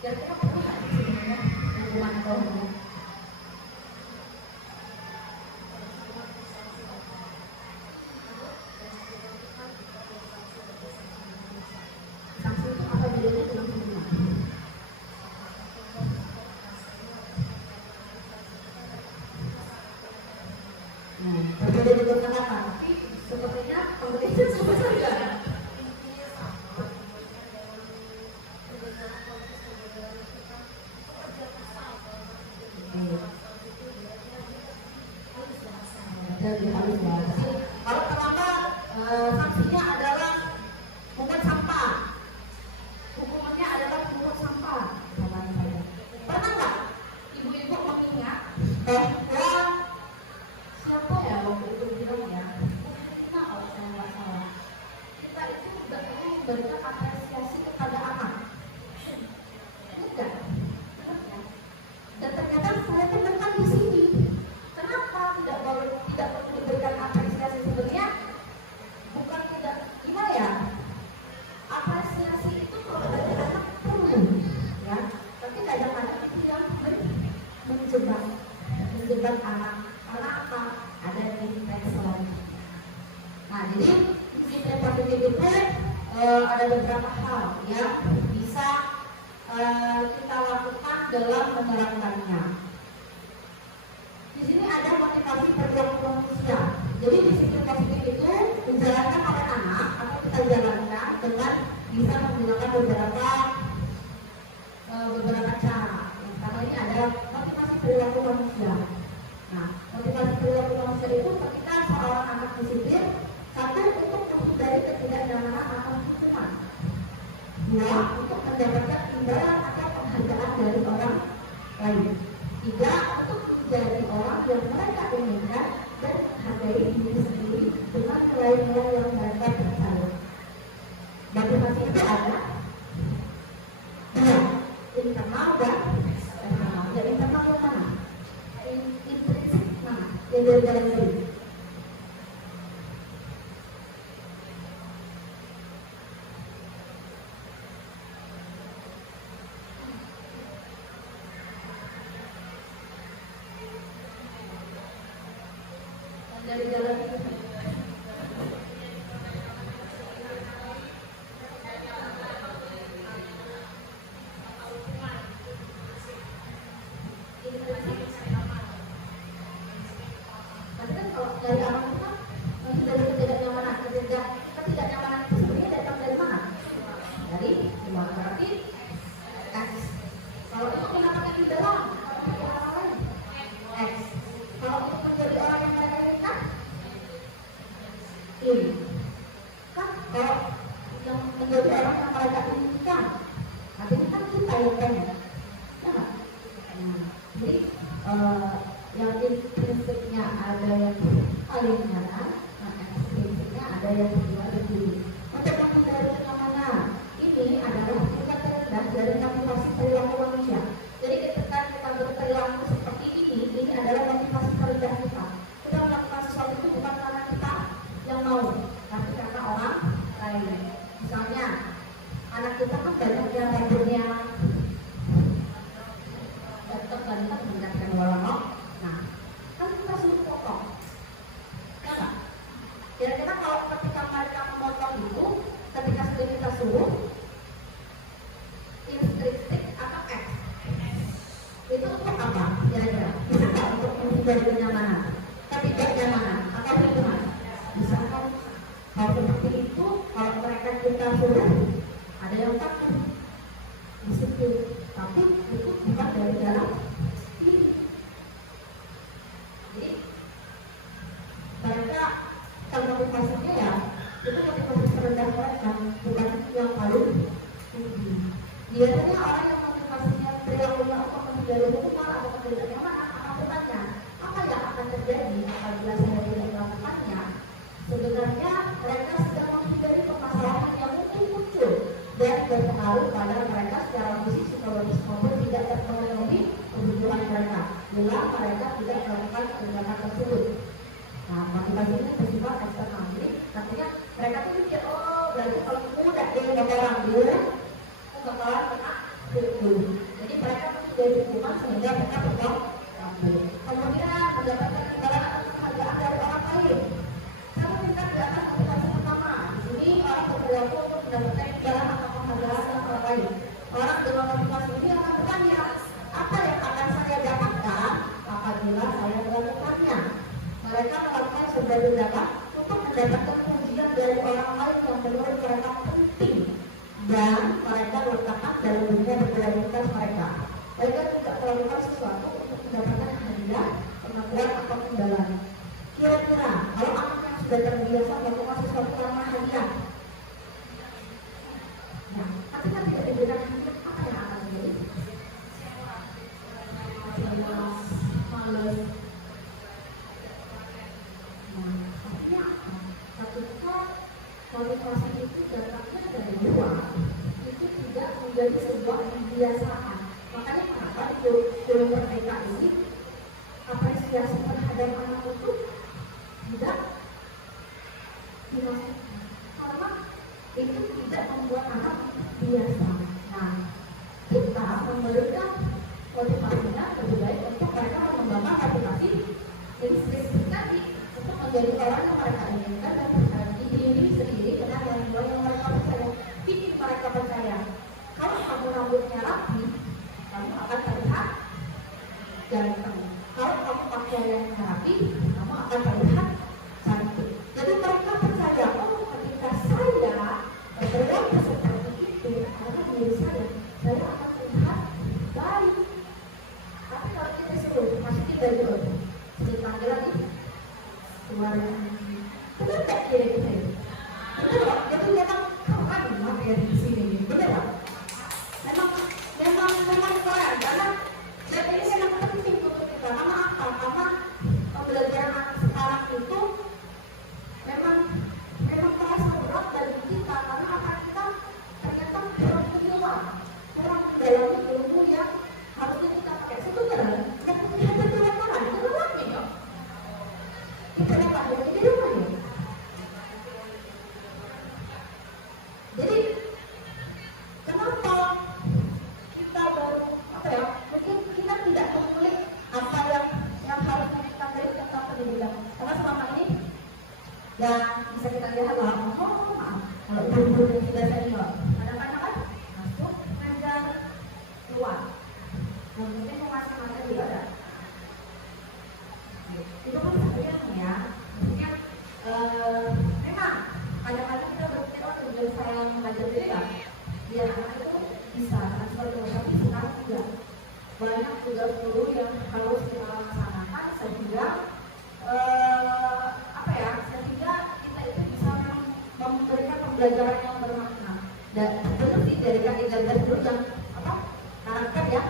Kira-kira perlu nggak sih sebenarnya hukuman atau hadiah? Sanksi itu apa bedanya dengan hukuman? Berbeda dengan kenapa? Tapi sepertinya pemberian sama saja. Jadi harus bahas. Kalau pertama sanksinya adalah pungut sampah. Hukumannya adalah pungut sampah. Pernah nggak ibu-ibu mengingat bahwa siapa ya waktu itu bilang ya, kita kalau saya nggak salah, kita itu berarti memberikan apresiasi kepada anak. Enggak, dan ternyata saya temukan di sini. Kenapa tidak perlu diberikan apresiasi sebenarnya? Bukan tidak gimana ya? Apresiasi itu kalau dari anak perlu, ya. Tapi kadang-kadang itu yang menjebak anak. Karena apa? Ada nilai selanjutnya. Nah, jadi disiplin positif itu ada beberapa hal yang bisa kita lakukan dalam menerapkannya. Di sini ada motivasi perilaku manusia. Jadi disiplin positif itu dijalankan oleh anak atau kita jalankan dengan bisa menggunakan beberapa cara. Yang pertama ini ada motivasi perilaku manusia. Nah, motivasi perilaku manusia itu ketika seorang anak disiplin, satu untuk menghindari ketidaknyamanan atau hukuman, dua untuk mendapatkan imbalan atau penghargaan dari orang lain, tiga untuk menjadi orang yang mereka inginkan dan menghargai diri sendiri dengan nilai-nilai yang mereka percaya. Motivasi itu ada dua, internal dan eksternal. Dan internal yang mana? Intrinsik mana? Yang dari dalam diri. Dari dalam diri. Dari awal itu kan dari ketidaknyamanan, ketidaknyamanan itu sebenarnya datang dari mana? Dari luar. Berarti kalau itu mendapatkan di dalam, kalau orang lain X. Kalau untuk menjadi orang yang mereka inginkan, ini kan kalau yang menjadi orang yang mereka inginkan, artinya kan kita yang pengen, ya nggak? Jadi yang intrinsiknya ada yang paling nyata, nah ekstrinsiknya ada yang luar diri. Untuk menghindari kenyamanan, ini adalah tingkat terendah dari motivasi perilaku manusia. Jadi ketika kita berperilaku seperti ini adalah motivasi terendah kita. Kita melakukan sesuatu itu bukan karena kita yang mau, tapi karena orang lain. Misalnya, anak kita kan banyak yang rambutnya tetap mengingatkan walau. Nah, kan kita suruh potong, ya nggak? Kira-kira kalau ketika mereka memotong itu, ketika sudah kita suruh, intrinsik atau X, itu untuk apa? Kira-kira bisa nggak untuk menghindari kenyamanan, ketidaknyamanan atau lingkungan? Bisa kan? Kalau seperti itu, kalau mereka kita suruh, ada yang takut, disiplin, tapi itu bukan dari dalam diri. Jadi mereka kalau motivasinya ya itu motivasi terendah mereka, bukan yang paling tinggi. Biasanya orang yang motivasinya perilakunya untuk menghindari hukuman atau ketidaknyamanan akan bertanya, apa yang akan terjadi apabila saya tidak melakukannya? Sebenarnya Artinya mereka sedang menghindari permasalahan yang mungkin muncul dan berpengaruh pada mereka secara fisik, psikologis maupun tidak terpenuhi kebutuhan mereka bila mereka tidak melakukan kegiatan tersebut. Nah, motivasi ini bersifat eksternal. Jadi artinya mereka tuh pikir, oh berarti kalau udah dia bakalan ambil, bakalan kena hukum. Jadi mereka menghindari hukuman sehingga mereka tetap ambil. Kemudian mendapatkan imbalan atau penghargaan dari orang lain. Kamu minta di atas motivasi pertama. Di sini orang berperilaku untuk mendapatkan imbalan atau penghargaan dari orang lain. Orang dengan motivasi ini akan bertanya, apa yang akan saya dapatkan apabila saya melakukannya? Mereka melakukan sebuah tindakan untuk mendapatkan pujian dari orang lain yang menurut mereka penting dan mereka letakkan dalam dunia berkreativitas mereka. Mereka tidak melakukan sesuatu untuk mendapatkan hadiah, pengakuan atau imbalan. Kira-kira kalau anak yang sudah terbiasa melakukan sesuatu karena hadiah, nah, tapi kan tidak diberikan hadiah, apa yang akan terjadi? Males. Nah, artinya apa? Ketika motivasi itu datangnya dari luar, itu tidak menjadi sebuah kebiasaan. Makanya kenapa film Merdeka ini apresiasi terhadap anak itu tidak dilakukan, karena itu tidak membuat anak biasa. Nah, kita memberikan motivasinya lebih baik untuk mereka mengembangkan motivasi ini spesifik tadi untuk menjadi orang yang mereka inginkan dan percaya diri sendiri dengan yang mereka percaya. Bikin mereka percaya kalau kamu rambutnya rapi, kamu akan terlihat ganteng. Kalau kamu pakaian yang rapi, kamu akan terlihat cantik. Jadi mereka percaya, oh ketika saya berperilaku seperti itu, karena diri saya akan terlihat baik. Tapi kalau kita suruh masukin baju, dipanggil lagi suara benar tak kira-kira? Benar tak? Jadi memang keren materi di sini, benar tak? Memang keren, karena ini memang penting untuk kita. Karena apa? Karena pembelajaran anak sekarang itu memang terasa berat dari kita, karena apa, kita ternyata kurang menyelam, kurang mendalami ilmu yang harusnya kita pakai. Sebenarnya kita punya pelajaran itu rumahnya ya. Kita dapat di rumahnya. Jadi kenapa kita baru mungkin kita tidak mengulik apa yang harusnya kita beri tentang pendidikan, karena selama ini ya bisa kita lihat lah, kalau ibu-ibu yang tidak senior kadang-kadang kan masuk ngajar keluar, mungkin mau ngasih materi juga ada. Itu kan sebenarnya ya, maksudnya memang kadang-kadang kita berpikir, oh tujuan saya mengajar dia biar anak itu bisa transfer ke luar, tapi sekarang tidak. Banyak tugas guru yang harus kita laksanakan sehingga sehingga kita itu bisa memberikan pembelajaran yang bermakna. Dan sebenarnya dari kaidah guru yang karakter ya,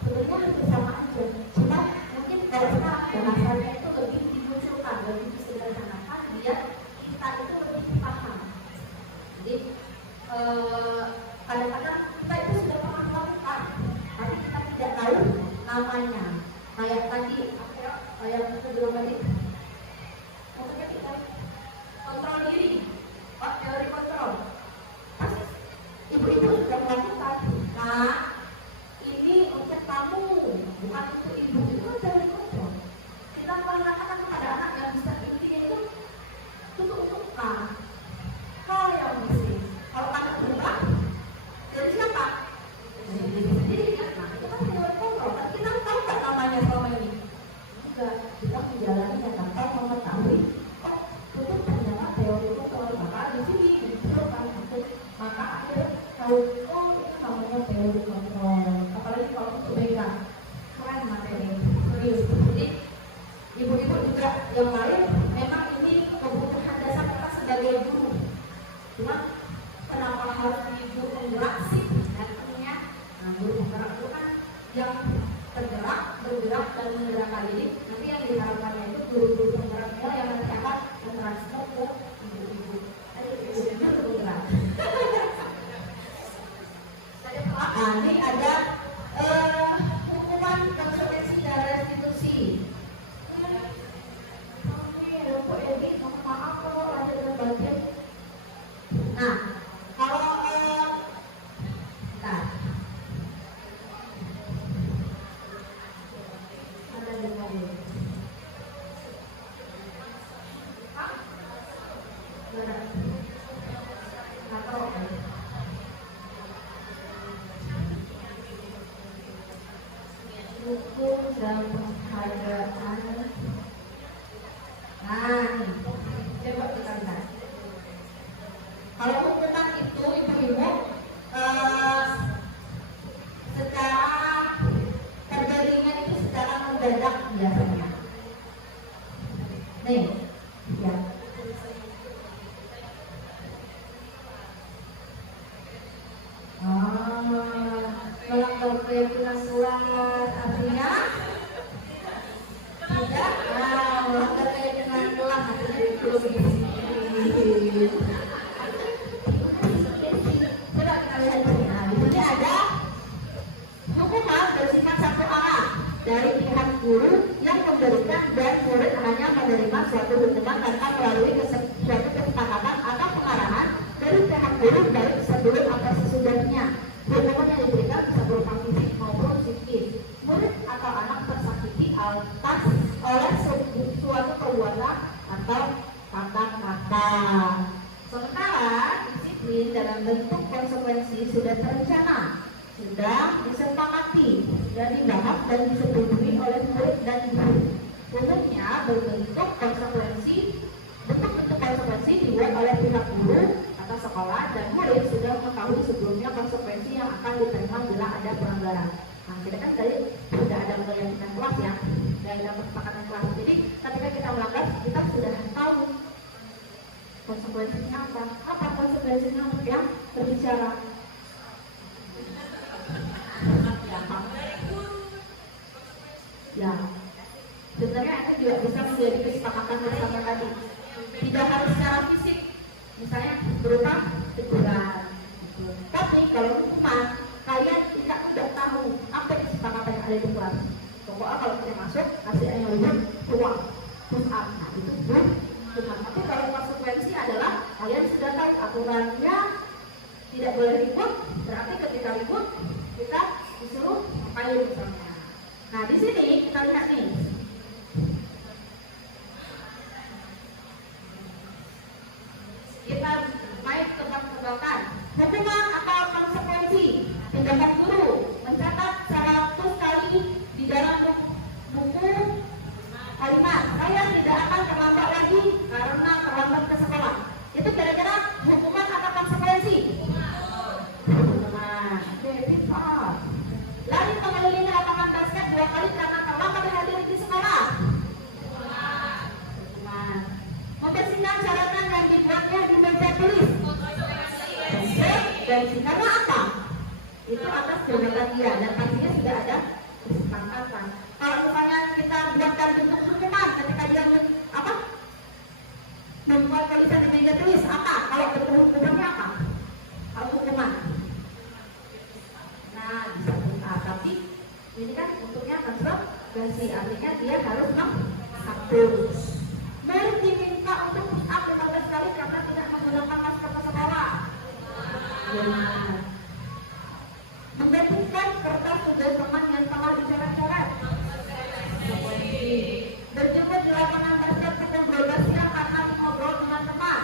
sebenarnya hampir sama aja. Cuma mungkin kalau sekarang bahasanya itu lebih dimunculkan, lebih disederhanakan biar kita itu lebih paham. Jadi kadang-kadang kita itu sudah pernah melakukan, tapi kita tidak tahu namanya. Kayak tadi, yang kedua tadi, maksudnya kita kontrol diri, teori kontrol. Pasti ibu-ibu sudah melakukan. Nah, ini untuk kamu, bukan untuk ibu. Itu kan teori kontrol. Kita mengatakan kepada anak yang bisa intinya itu untuk hal yang mesti. Kalau anak berubah, dari siapa? Dari diri sendiri kan? Nah, itu kan teori kontrol. Kita tahu nggak namanya selama ini? Juga kita menjalani Kalau tuntutan itu ibu-ibu secara terjadinya itu secara mendadak biasanya. Nih, ya. Melanggar keyakinan sholat artinya tidak. Melanggar keyakinan sholat artinya itu. Coba kita lihat di sini. Nah, di sini ada hukuman bersifat satu arah dari pihak guru yang memberikan dan murid hanya menerima suatu hukuman tanpa melalui suatu kesepakatan atau pengarahan dari pihak guru baik sebelum atau sesudahnya. Hukuman yang diberikan bisa berupa fisik maupun psikis. Murid atau anak tersakiti atas oleh suatu perbuatan atau kata-kata. Sementara disiplin dalam bentuk konsekuensi sudah terencana, sudah disepakati dan dibahas dan disetujui oleh murid dan guru. Umumnya bentuk konsekuensi dibuat oleh pihak guru atau sekolah dan murid sudah mengetahui sebelumnya konsekuensi yang akan diterima bila ada pelanggaran. Nah, kita kan tadi sudah ada keyakinan kelas ya, dan ada kesepakatan kelas. Jadi ketika kita melanggar, kita sudah tahu konsekuensinya apa. Apa konsekuensinya yang berbicara? Ya, sebenarnya itu juga bisa menjadi kesepakatan bersama tadi. Tidak harus secara fisik, misalnya berupa teguran. Tapi kalau hukuman, kalian tidak tahu apa kesepakatan yang ada di kelas. Pokoknya kalau kita masuk, kasih yang lebih keluar, push up. Nah, itu hukuman. Tapi kalau konsekuensi adalah kalian sudah tahu aturannya, tidak boleh ribut. Berarti ketika ribut, kita disuruh ngapain misalnya. Nah, di sini kita lihat nih. Kita main tebak-tebakan. Hukuman atau konsekuensi. Tindakan guru mencatat 100 kali di dalam buku kalimat. Saya tidak akan terlambat lagi karena terlambat ke sekolah. Itu kira-kira hukuman atau konsekuensi? Hukuman. Oke, pintar. Lari mengelilingi lapangan basket 2 kali karena terlambat hadir di sekolah. Hukuman. Membersihkan catatan yang dibuatnya di meja tulis. Dan karena apa? Itu atas jabatan dia dan pastinya sudah ada kesepakatan. Kalau misalnya kita buatkan bentuk hukuman ketika dia membuat tulisan di meja tulis apa? Kalau bentuk hukumannya apa? Kalau hukuman, nah bisa bentuk tapi ini kan bentuknya konsekuensi, artinya dia harus menghapus. Murid diminta untuk up 15 kali karena tidak menggunakan masker ke sekolah. Membersihkan kertas tugas teman yang telah dicoret-coret. Berjumpa di lapangan basket pukul 12 siang karena ngobrol dengan teman.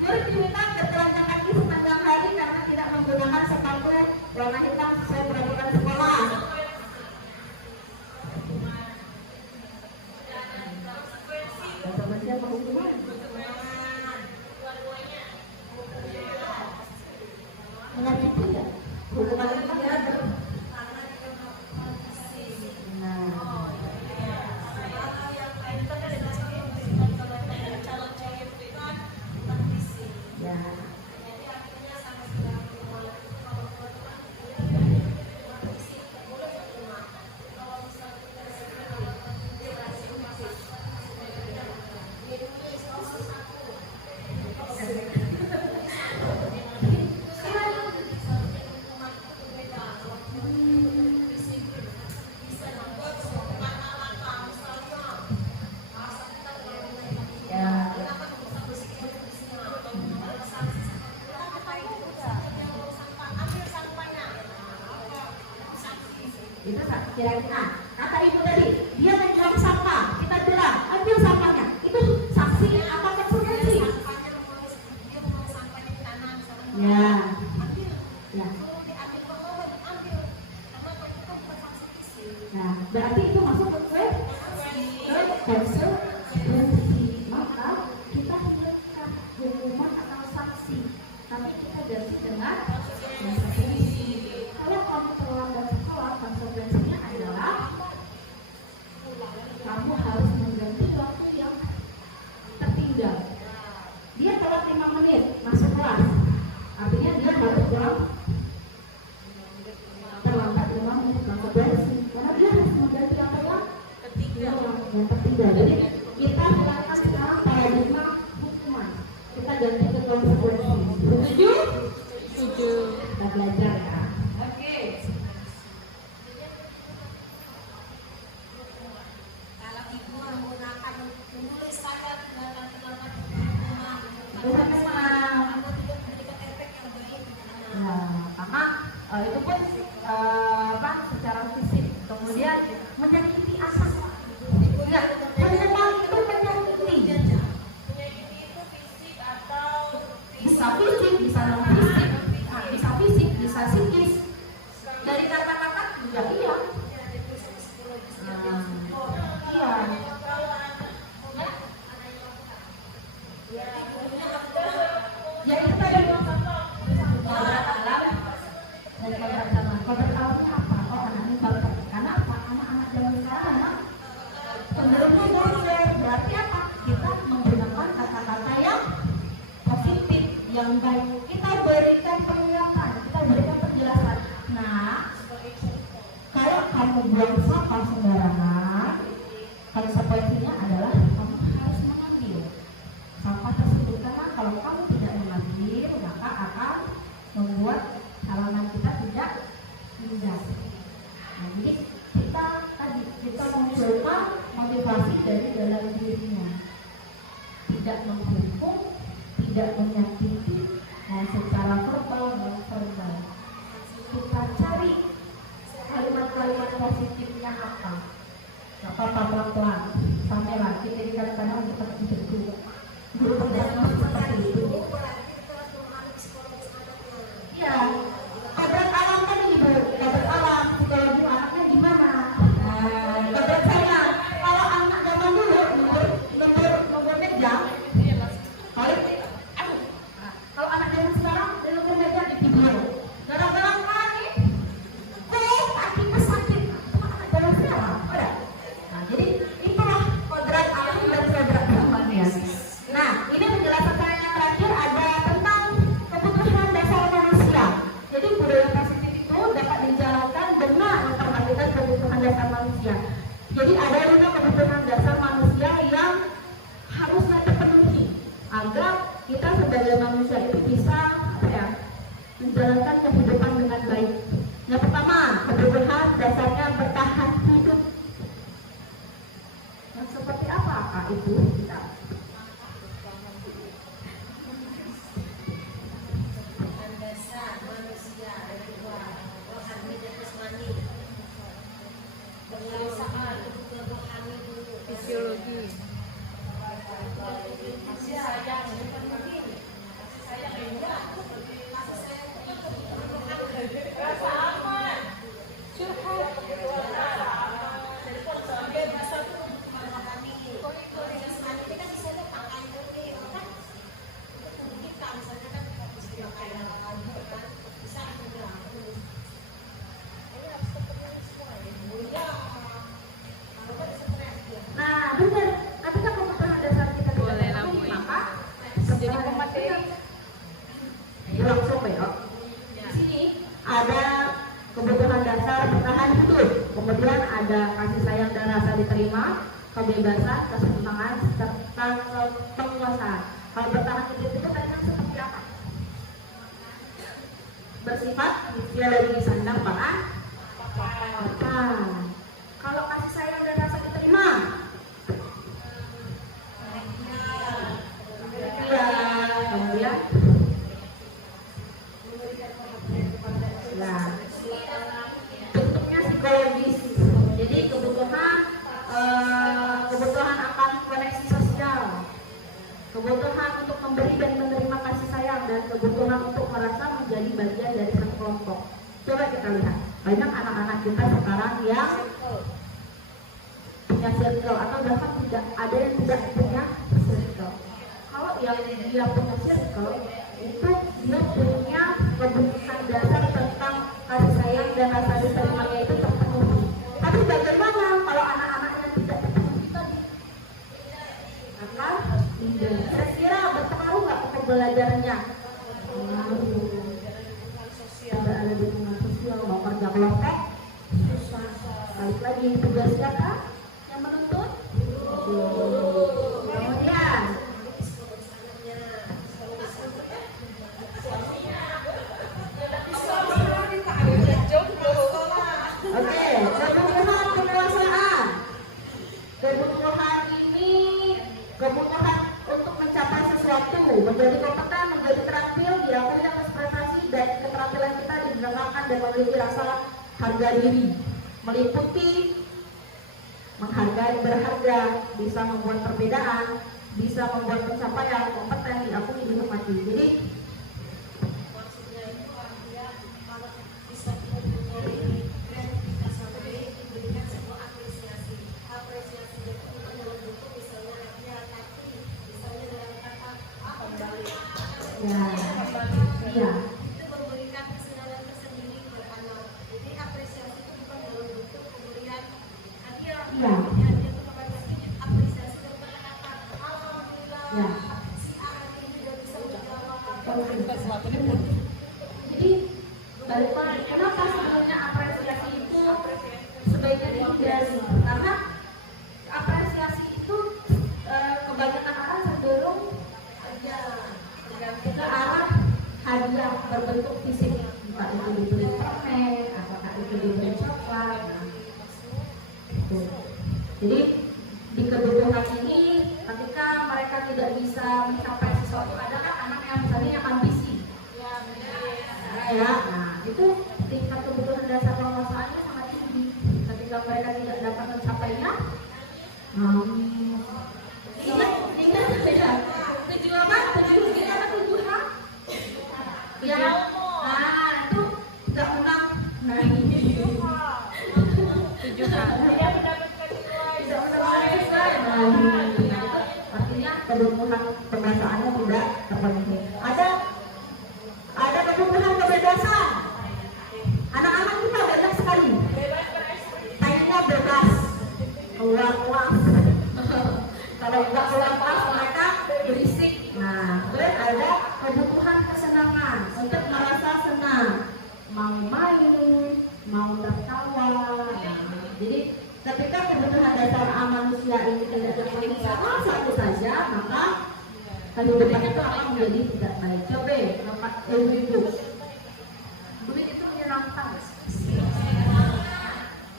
Murid diminta bertelanjang kaki sepanjang hari karena tidak menggunakan sepatu warna hitam sesuai peraturan sekolah. Konsekuensi apa hukuman? Mengerti tidak? Hukuman itu kan ada. Itu kira-kira kata ibu tadi, dia membuang sampah, kita bilang ambil sampahnya. Itu saksi apa konsekuensi? Dia membuang sampahnya di tanah, Ya. Ya. Nah, berarti itu masuk ke konsekuensi. Maka konsekuensi. Setuju? Setuju. Kita belajar ya. Oke. Kalau ibu menggunakan menulis pada kelihatan-kelihatan rumah, Sama-sama. kamu tidak memberikan efek yang baik. Nah, karena itu pun secara fisik, kemudian menyakiti asal. Enggak, memang itu menyakiti. Bisa fisik, bisa non fisik, bisa fisik, bisa psikis. Dari kata-kata juga iya. Iya. Ya itu tadi kodrat alam dan kodrat zaman. Kodrat alamnya apa? Oh anak ini baper. Karena apa? Anak-anak zaman sekarang memang cenderungnya belajar. Berarti apa? Kita menggunakan kata-kata yang positif, yang baik. Kita berikan penjelasan, kita berikan penjelasan. Nah, kalau kamu buang sampah sembarangan, konsekuensinya adalah kamu harus mengambil sampah tersebut, karena kalau kamu tidak mengambil maka akan membuat halaman kita tidak indah. Nah, jadi kita mencoba motivasi dari dalam dirinya, tidak menghukum, tidak menyakiti, secara verbal dan verbal. Kita cari kalimat-kalimat positifnya apa. Gak apa-apa, pelan-pelan sampailah. Kita kadang-kadang kita tidak guru pendamping seperti itu. Iya, kodrat alam kan ibu, kodrat alam psikologi anaknya gimana? Kodrat saya, kalau anak zaman dulu nomor meja, kalau anak zaman sekarang nomor meja di video, garang-garang kaki, kakinya sakit, anak zaman sekarang, udah. Nah, jadi itulah kodrat alam dan kodrat zamannya. Nah, ini penjelasan saya yang terakhir ada tentang kebutuhan dasar manusia. Jadi budaya positif itu dapat dijalankan dengan memperhatikan kebutuhan dasar manusia. Jadi ada 5 kebutuhan dasar manusia yang harusnya terpenuhi agar kita sebagai manusia itu bisa menjalankan kehidupan dengan baik. Yang pertama, kebutuhan dasarnya bertahan hidup. Yang seperti apa Kak itu? Kita Dasar manusia ada 2, rohani dan jasmani. Penguasaan kebutuhan rohani dulu. Fisiologi. Kasih sayang yang penting. Kasih sayang yang enggak. Kasih sayang itu rasa aman. Curhat. Jadi kalau sebagai bahasa itu kebutuhan rohani. Kalau jasmani ini kan misalnya pakai murni, kan? Untuk tubuh kita misalnya kan bisa kayak kan bisa enggak. Ini harus terpenuhi semua ya. Mulia. Kalau kan stres dia. Nah, benar. Ketika kebutuhan dasar kita tidak Boleh terpenuhi, lampuin. maka Jadi pemateri. langsung ya. Di sini ada kebutuhan dasar bertahan hidup, kemudian ada kasih sayang dan rasa diterima, kebebasan, kesenangan, serta penguasaan. Kalau bertahan hidup itu kadang seperti apa? Bersifat biologis disandang pakan. Kalau kasih sayang dan rasa diterima, ya, kemudian nah, bentuknya psikologis. Jadi kebutuhan akan koneksi sosial, kebutuhan untuk memberi dan menerima kasih sayang, dan kebutuhan untuk merasa menjadi bagian dari satu kelompok. Coba kita lihat, banyak anak-anak kita sekarang yang punya circle atau bahkan tidak ada yang tidak punya circle. Kalau yang dia punya circle itu dia punya kebutuhan dasar tentang kasih sayang dan rasa diterimanya itu terpenuhi. Tapi bagaimana kalau anak-anaknya tidak terpenuhi tadi? Akan tidak. Kira-kira berpengaruh nggak ke pembelajarannya? Tidak ada dukungan sosial, mau kerja kelompok susah. Balik lagi, tugas siapa yang menuntut? Kemudian menjadi kompeten, menjadi terampil, diakui atas prestasi dan keterampilan kita didengarkan dan memiliki rasa harga diri, meliputi menghargai berharga, bisa membuat perbedaan, bisa membuat pencapaian, kompeten, diakui, dihormati. Jadi maksudnya itu dia kalau bisa kita diberi gratifikasi diberikan sebuah apresiasi itu dalam bentuk misalnya dia tapi misalnya dalam kata kembali ya, ya, itu memberikan kesenangan tersendiri buat anak. Jadi apresiasi itu bukan dalam bentuk pemberian hadiah, ya, hadiah itu kepada apresiasi dan kata-kata alhamdulillah ya. si A ini sudah bisa menjawab. Jadi kenapa sebenarnya apresiasi itu sebaiknya dihindari? Karena apresiasi itu kebanyakan orang cenderung ke arah hadiah berbentuk fisik, entah itu diberi permen, apakah itu diberi coklat. Nah, gitu. Jadi di kebutuhan ini, ketika mereka tidak bisa mencapai sesuatu, ada kan anak yang misalnya yang ambisi, ya, nah itu tingkat kebutuhan dasar penguasaannya sangat tinggi. Ketika mereka tidak dapat mencapainya, ingat tidak? Tujuh apa? Tujuh ini apa tujuan? Ya, nah itu tidak menang. Nah ini Tujuan. tidak menang. Nah itu artinya kebutuhan pembahasannya tidak terpenuhi. Ada kebutuhan kebebasan. Anak-anak kita banyak sekali. Pengennya bebas keluar kelas. Kalau nggak keluar kelas mereka berisik. Nah, terus ada kebutuhan kesenangan untuk merasa senang, mau main, mau tertawa. Nah, jadi ketika kebutuhan dasar manusia ini tidak terpenuhi salah satu saja, maka kehidupan itu akan menjadi tidak baik. Coba bapak ibu, duit itu menyenangkan.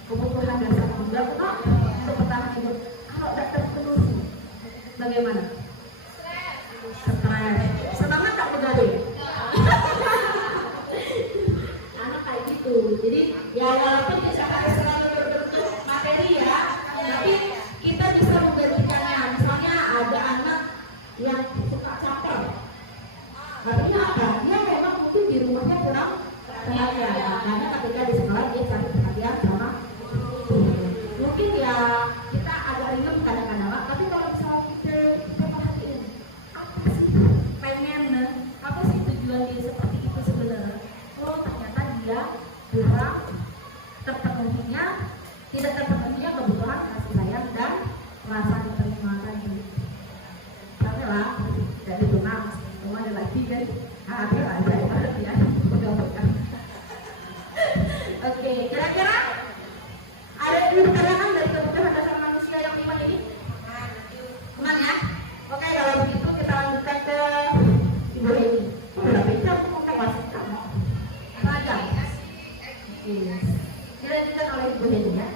Kebutuhan dasar juga kok untuk bertahan hidup. Kalau tidak terpenuhi, bagaimana? Stres. Semangat tak begawe? Anak kayak gitu. Jadi ya walaupun bisa selalu berbentuk materi ya, tapi kita bisa menggantikannya. Misalnya ada anak yang suka caper, artinya apa? Dia memang mungkin di rumahnya kurang perhatian, karena ketika di sekolah dia cari perhatian sama mungkin ya kita agak ringan kadang-kadang, tapi kalau misalnya kita perhatiin apa sih pengennya, apa sih tujuan dia seperti itu sebenarnya? Oh ternyata dia kurang terpenuhinya, tidak terpenuhinya kebutuhan kasih sayang dan rasa diterima tadi. Tapi lah dari tunang semua ada lagi kan, ada perhatian pegang-pegang. Oke, kira-kira ada pertanyaan dari kebutuhan dasar manusia yang 5 ini? Aman ya? Oke, kalau begitu kita lanjutkan ke Ibu Heni. Berapa jam aku mau wasit kamu? Jam. Oke. Dilanjutkan oleh Ibu Heni ya.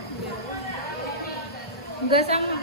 Enggak sama.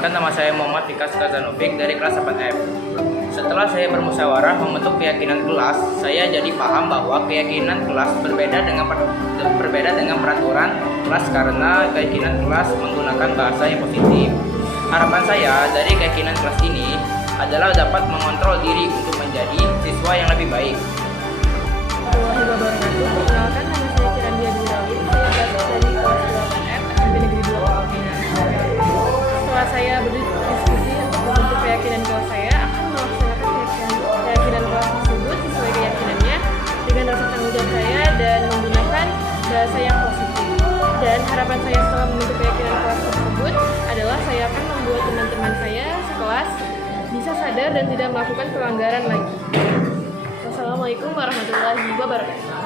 Perkenalkan, nama saya Muhammad Vikas Kazanovic dari kelas 8F. Setelah saya bermusyawarah membentuk keyakinan kelas, saya jadi paham bahwa keyakinan kelas berbeda dengan peraturan kelas karena keyakinan kelas menggunakan bahasa yang positif. Harapan saya dari keyakinan kelas ini adalah dapat mengontrol diri untuk menjadi siswa yang lebih baik. Warahmatullahi wabarakatuh. Perkenalkan, nama saya Kirandia Durawin. Saya berasal dari kelas 8F SMP Negeri 2 Palmina. Setelah saya berdiskusi untuk membentuk keyakinan kelas, saya akan melaksanakan keyakinan kelas tersebut sesuai keyakinannya dengan rasa tanggung jawab saya dan menggunakan bahasa yang positif. Dan harapan saya setelah membentuk keyakinan kelas tersebut adalah saya akan membuat teman-teman saya sekelas bisa sadar dan tidak melakukan pelanggaran lagi. Wassalamualaikum warahmatullahi wabarakatuh.